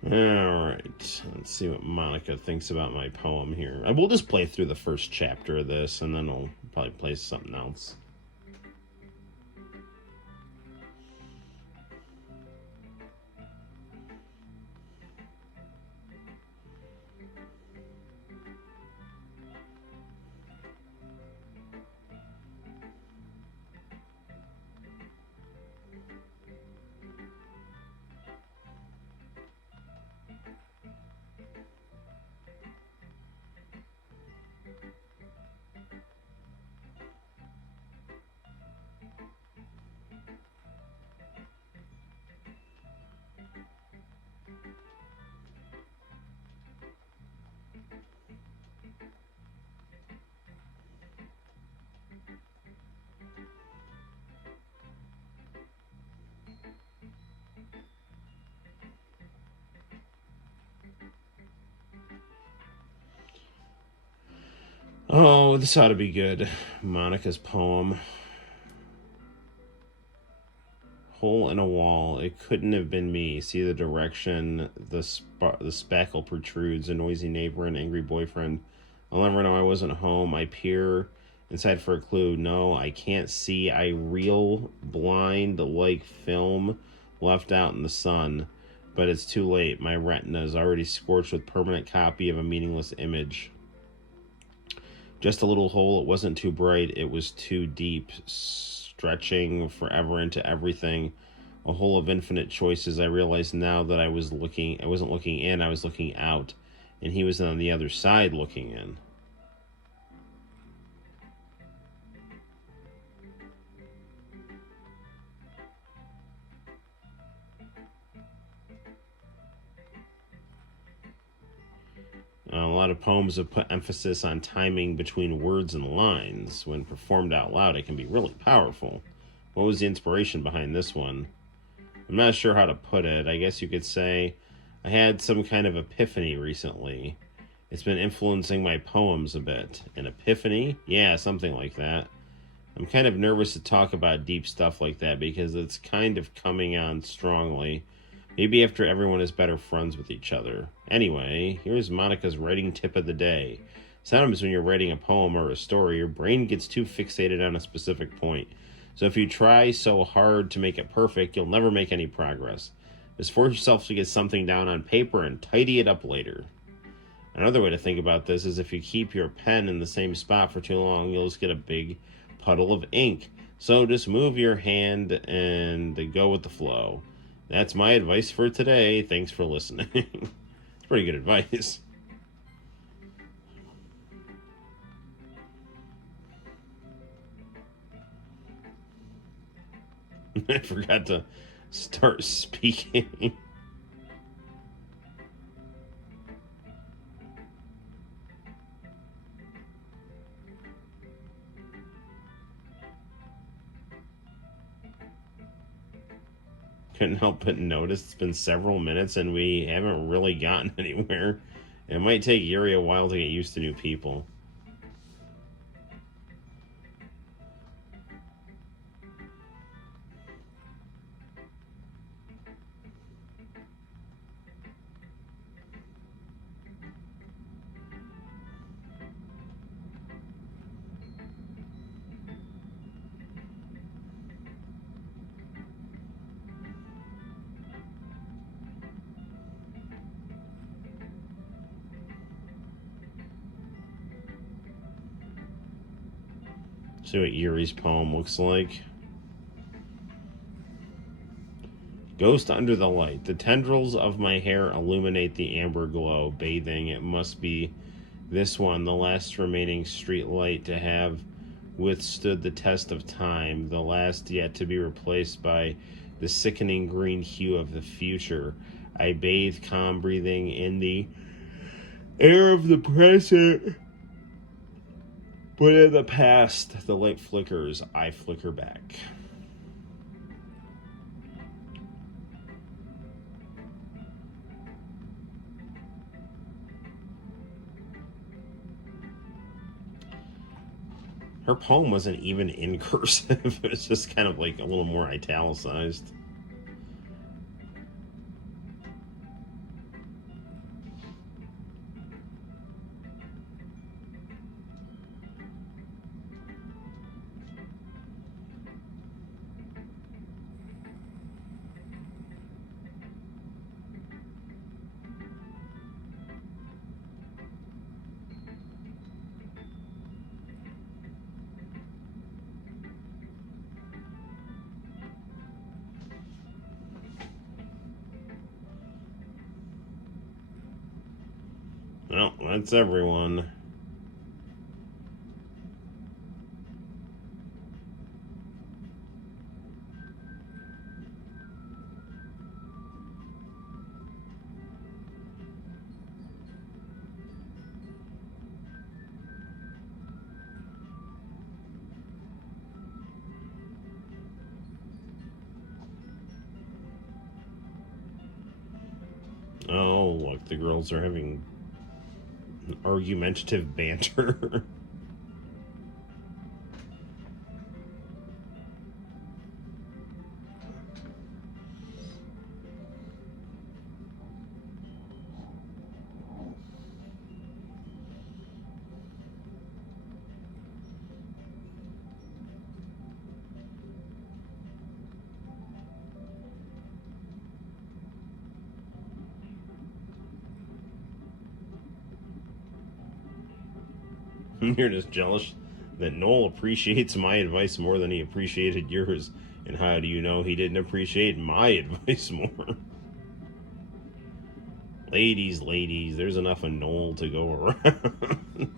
Alright, let's see what Monica thinks about my poem here. I will just play through the first chapter of this, and then we'll probably play something else. Oh, this ought to be good. Monica's poem. Hole in a wall. It couldn't have been me. See the direction the spackle protrudes. A noisy neighbor, an angry boyfriend. I'll never know I wasn't home. I peer inside for a clue. No, I can't see. I reel blind like film left out in the sun. But it's too late. My retina is already scorched with permanent copy of a meaningless image. Just a little hole. It wasn't too bright. It was too deep, stretching forever into everything. A hole of infinite choices. I realized now that I wasn't looking in, I was looking out. And he was on the other side looking in. A lot of poems have put emphasis on timing between words and lines. When performed out loud, it can be really powerful. What was the inspiration behind this one? I'm not sure how to put it. I guess you could say I had some kind of epiphany recently. It's been influencing my poems a bit. An epiphany? Yeah, something like that. I'm kind of nervous to talk about deep stuff like that because it's kind of coming on strongly. Maybe after everyone is better friends with each other. Anyway, here's Monica's writing tip of the day. Sometimes when you're writing a poem or a story, your brain gets too fixated on a specific point. So if you try so hard to make it perfect, you'll never make any progress. Just force yourself to get something down on paper and tidy it up later. Another way to think about this is if you keep your pen in the same spot for too long, you'll just get a big puddle of ink. So just move your hand and go with the flow. That's my advice for today. Thanks for listening. It's pretty good advice. I forgot to start speaking. Couldn't help but notice it's been several minutes and we haven't really gotten anywhere. It might take Yuri a while to get used to new people. See what Yuri's poem looks like. Ghost under the light. The tendrils of my hair illuminate the amber glow, bathing. It must be this one, the last remaining street light to have withstood the test of time, the last yet to be replaced by the sickening green hue of the future. I bathe, calm, breathing in the air of the present. But in the past, the light flickers, I flicker back. Her poem wasn't even in cursive. It was just kind of like a little more italicized. Well, that's everyone. Oh, look, the girls are having argumentative banter. You're just jealous that Noel appreciates my advice more than he appreciated yours. And how do you know he didn't appreciate my advice more? Ladies, there's enough of Noel to go around.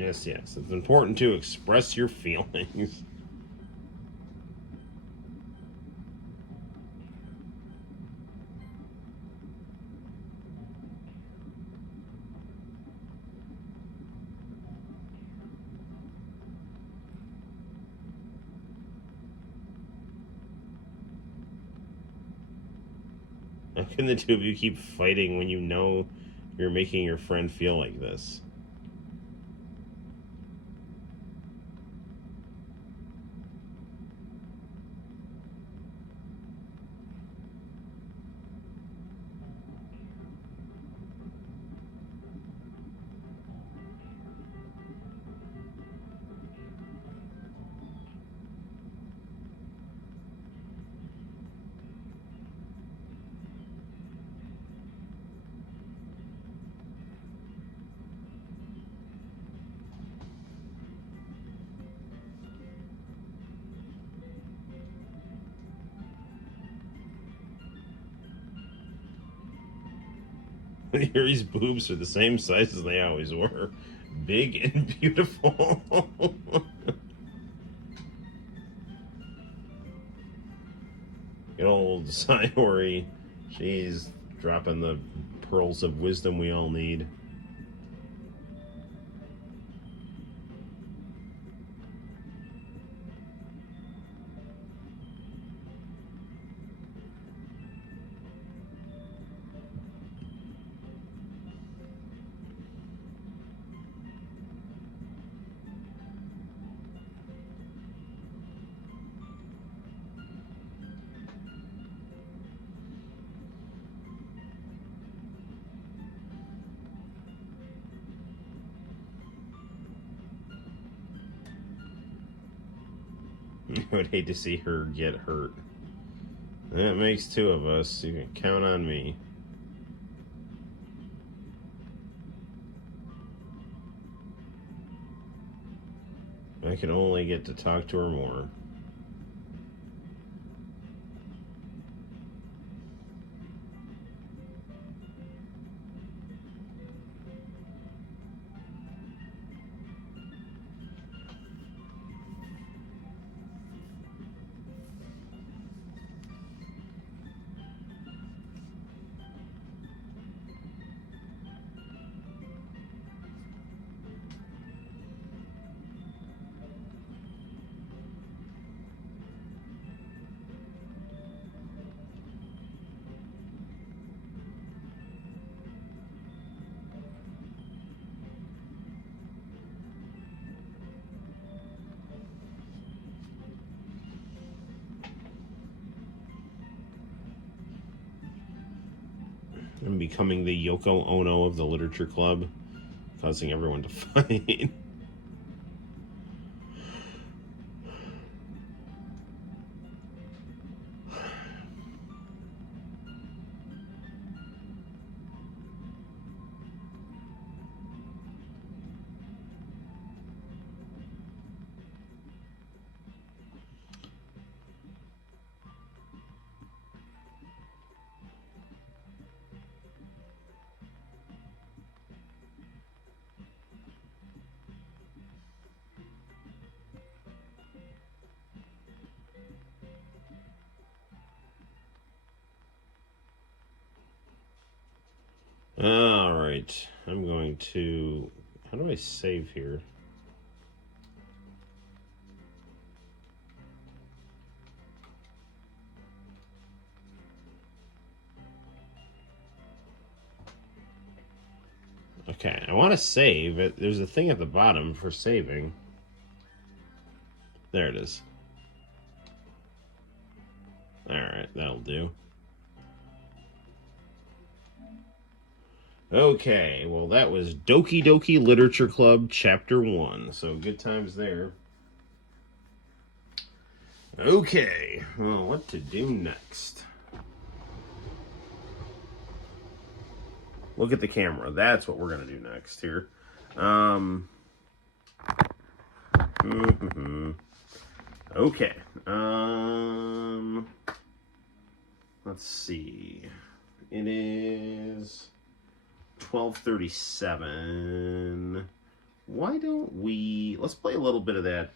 Yes, it's important to express your feelings. How can the two of you keep fighting when you know you're making your friend feel like this? Yuri's boobs are the same size as they always were. Big and beautiful. Good old Sayori. She's dropping the pearls of wisdom we all need. I would hate to see her get hurt. That makes two of us. You can count on me. I can only get to talk to her more. I'm becoming the Yoko Ono of the literature club, causing everyone to fight. Alright, I'm going to... How do I save here? Okay, I want to save. There's a thing at the bottom for saving. There it is. Alright, that'll do. Okay, well, that was Doki Doki Literature Club Chapter 1. So, good times there. Okay, well, what to do next? Look at the camera. That's what we're going to do next here. Okay. Let's see. It is 12:37. Why don't we... Let's play a little bit of that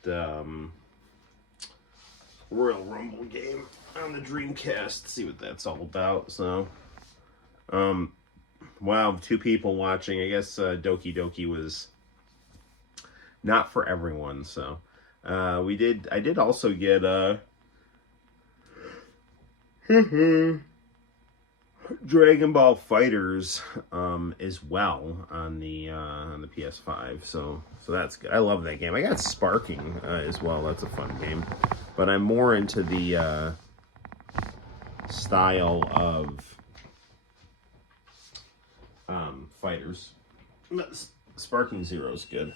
Royal Rumble game on the DreamCast. See what that's all about. So, wow, 2 people watching. I guess Doki Doki was not for everyone. So, I did also get Dragon Ball Fighters as well on the PS5. So that's good. I love that game. I got Sparking as well. That's a fun game. But I'm more into the style of fighters. Sparking Zero is good.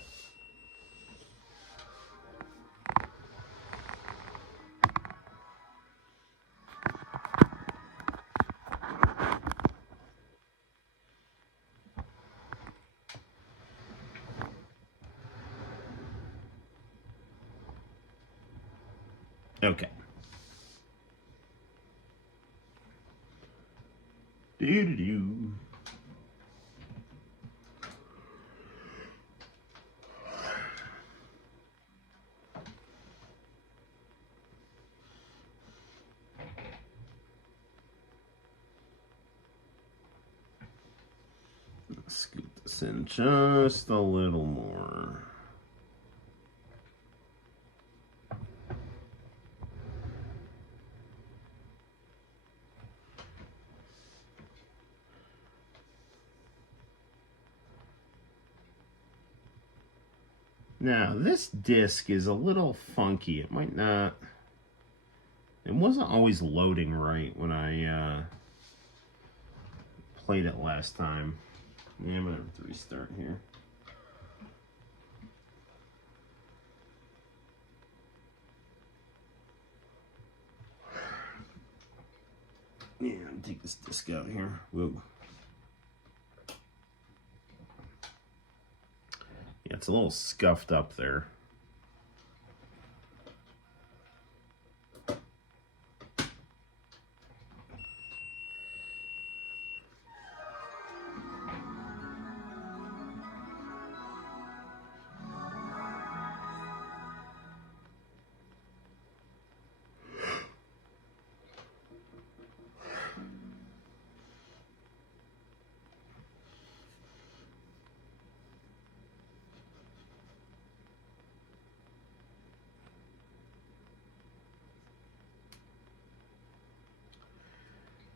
Okay. Do-do-do. Scoot this in just a little more. Now, this disc is a little funky. It might not... It wasn't always loading right when I played it last time. Yeah, I'm going to have to restart here. Yeah, I'm going to take this disc out here. Whoa. Yeah, it's a little scuffed up there.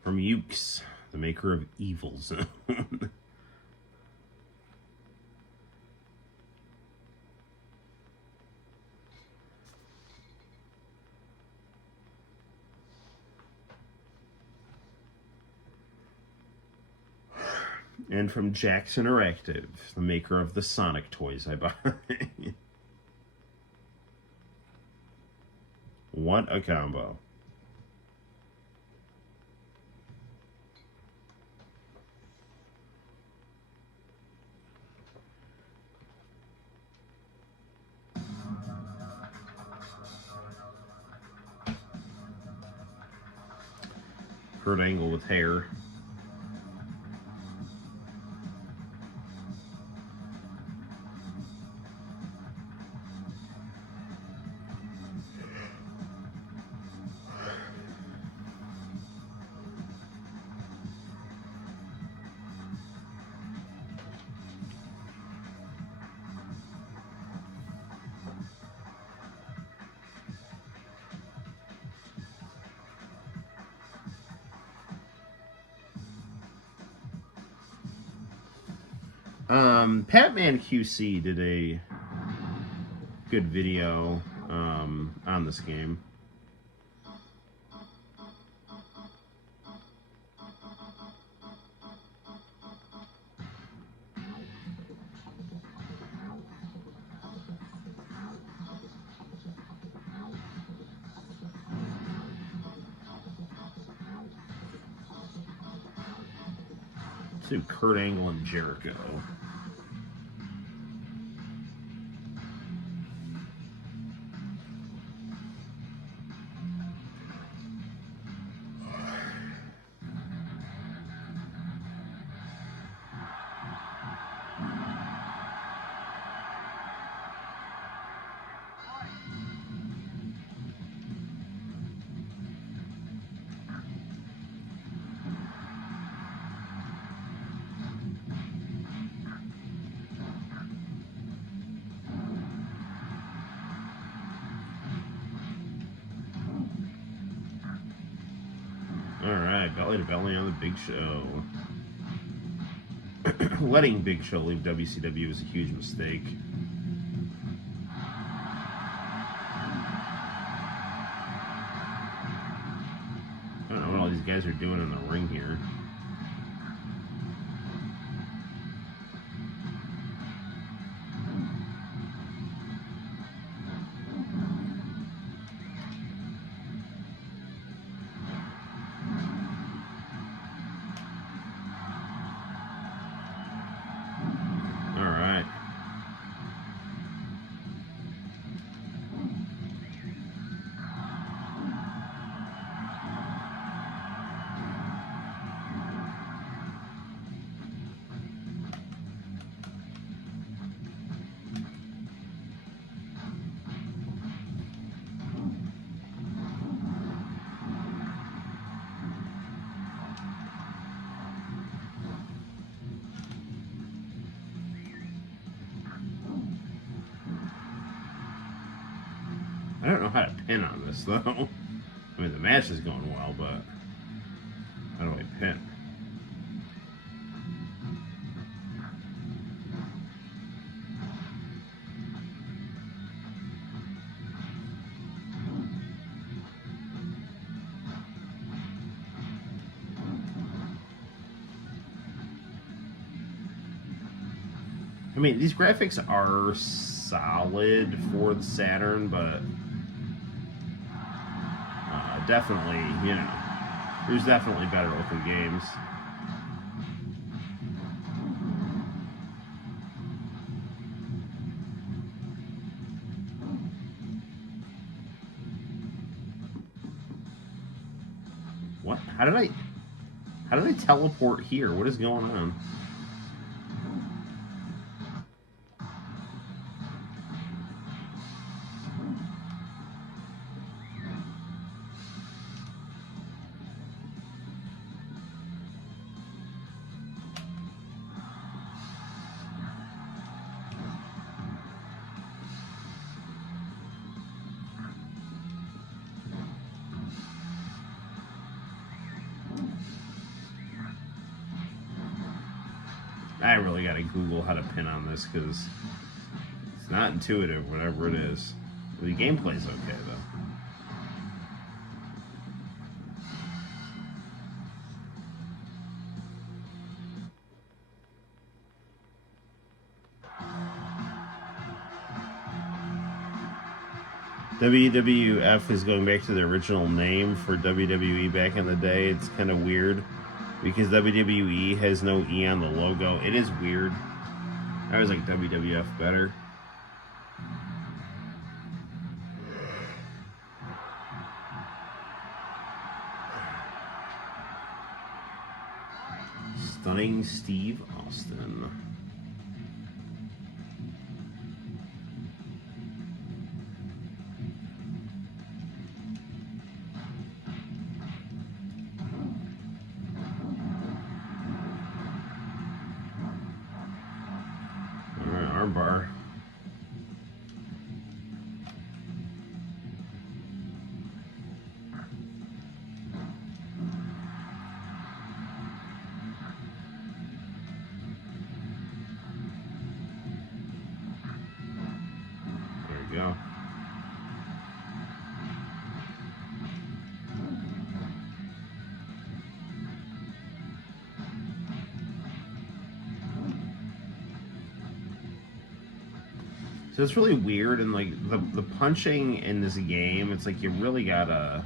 From Ukes, the maker of Evil Zone. And from Jackson Interactive, the maker of the Sonic toys I buy. What a combo. Kurt Angle with hair. Patman QC did a good video on this game. To Kurt Angle and Jericho. Alright, belly to belly on the Big Show. Letting Big Show leave WCW was a huge mistake. I don't know what all these guys are doing in the ring here. I don't know how to pin on this, though. I mean, the match is going well, but how do I pin? I mean, these graphics are solid for the Saturn, but definitely, you know, there's definitely better looking games. What? How did I teleport here? What is going on? I really gotta Google how to pin on this because it's not intuitive, whatever it is. The gameplay's okay, though. WWF is going back to the original name for WWE back in the day. It's kind of weird because WWE has no E on the logo. It is weird. I always like WWF better. Stunning Steve Austin. Armbar. So it's really weird, and like the punching in this game, it's like you really gotta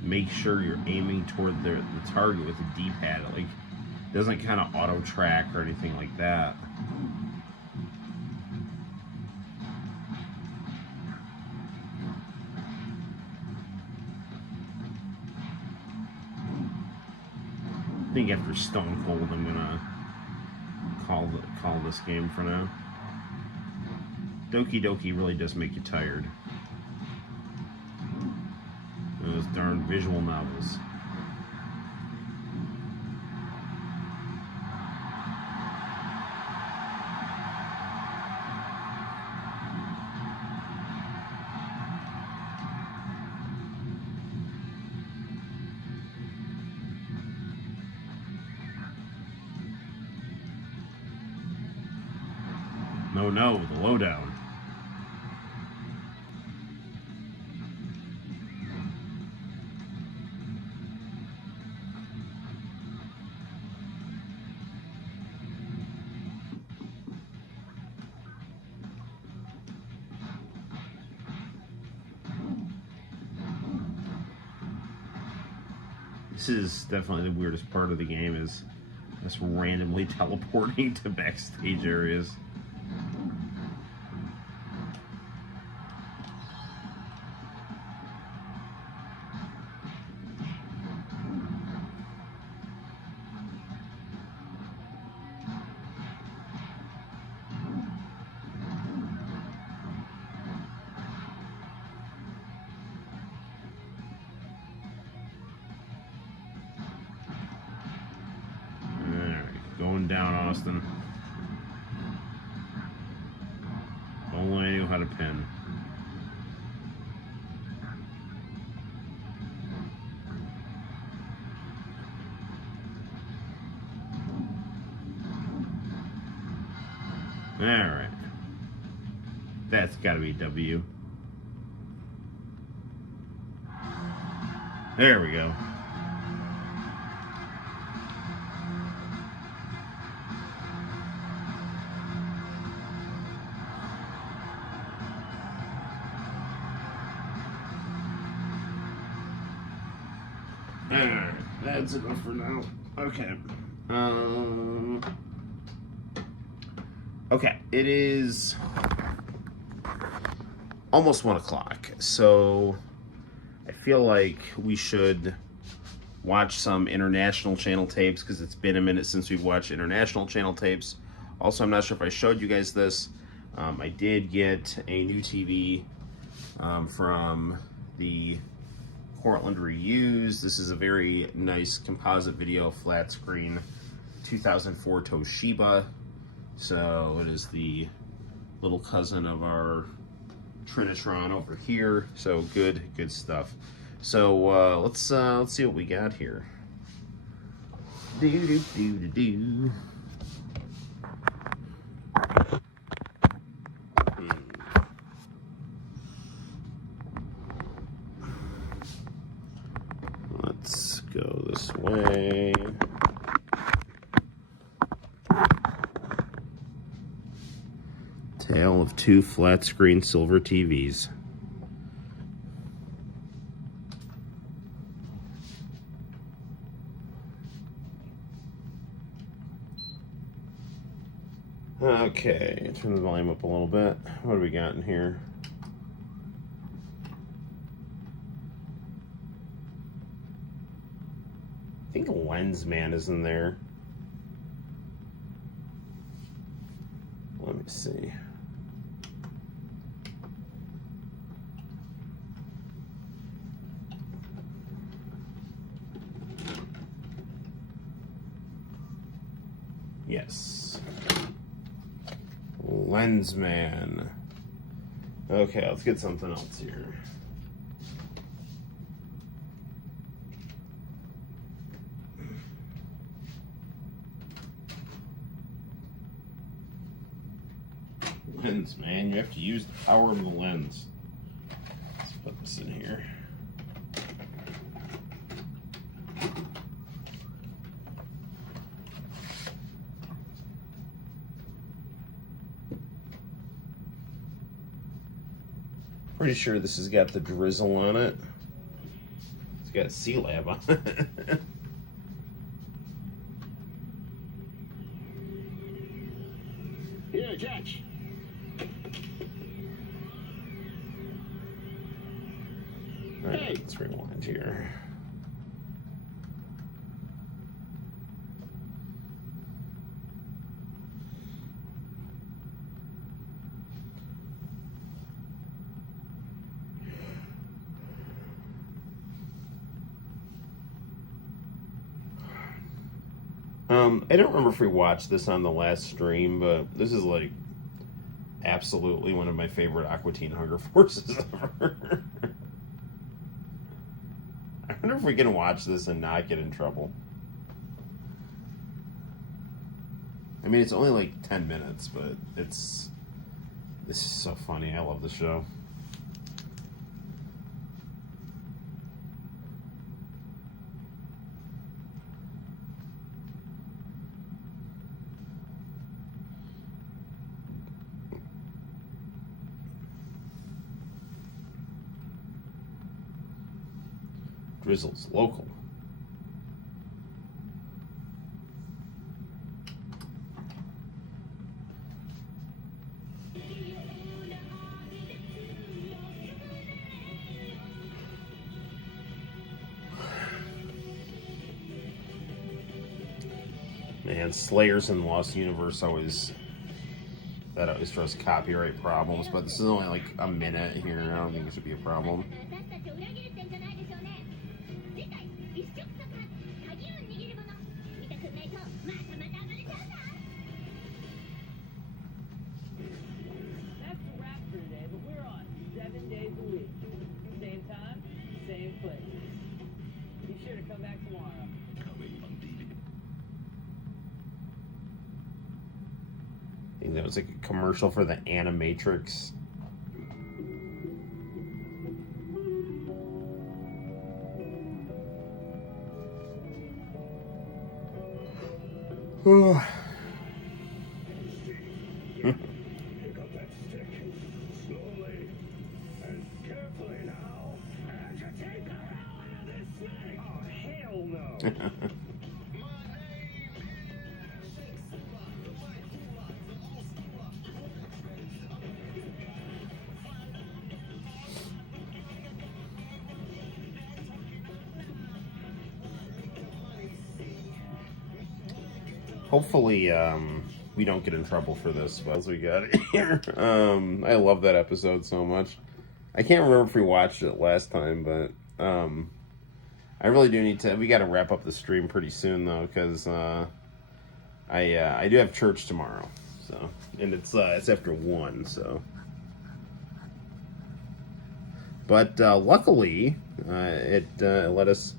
make sure you're aiming toward the target with the D-pad. It like doesn't kind of auto track or anything like that. I think after Stone Cold, I'm gonna call this game for now. Doki Doki really does make you tired. Those darn visual novels. No, the lowdown. This is definitely the weirdest part of the game, is just randomly teleporting to backstage areas. Going down, Austin. Only I knew how to pin. Alright. That's gotta be W. There we go. Alright, that's enough for now. Okay. Okay, it is almost 1 o'clock, so I feel like we should watch some international channel tapes, because it's been a minute since we've watched international channel tapes. Also, I'm not sure if I showed you guys this. I did get a new TV from the Portland Reuse. This is a very nice composite video flat screen 2004 Toshiba. So it is the little cousin of our Trinitron over here. So good stuff. So let's see what we got here. Let's go this way. Tale of two flat screen silver TVs. Okay, turn the volume up a little bit. What do we got in here? I think Lens Man is in there. Let me see. Yes. Lens Man. Okay, let's get something else here. Lens, man, you have to use the power of the lens. Let's put this in here. Pretty sure this has got the drizzle on it. It's got C-Lab on it. Here, catch. Alright, let's rewind here. I don't remember if we watched this on the last stream, but this is like absolutely one of my favorite Aqua Teen Hunger Forces ever. I wonder if we can watch this and not get in trouble. I mean, it's only like 10 minutes, but this is so funny. I love the show. Drizzle's local. Man, Slayers in Lost Universe always throws copyright problems, but this is only like a minute here. I don't think it should be a problem. That's a wrap for today, but we're on 7 days a week. Same time, same place. Be sure to come back tomorrow. I think that was like a commercial for the Animatrix. Pick up that stick slowly and carefully now. And you take the hell out of this thing. Oh, hell no. Hopefully, we don't get in trouble for this. What else we got here? I love that episode so much. I can't remember if we watched it last time, but I really do need to. We got to wrap up the stream pretty soon though, because I do have church tomorrow. So, and it's after 1. So, but luckily, it let us.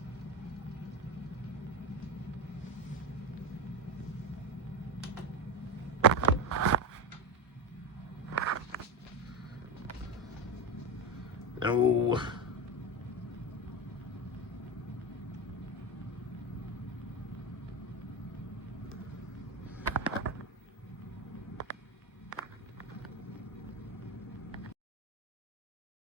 Oh.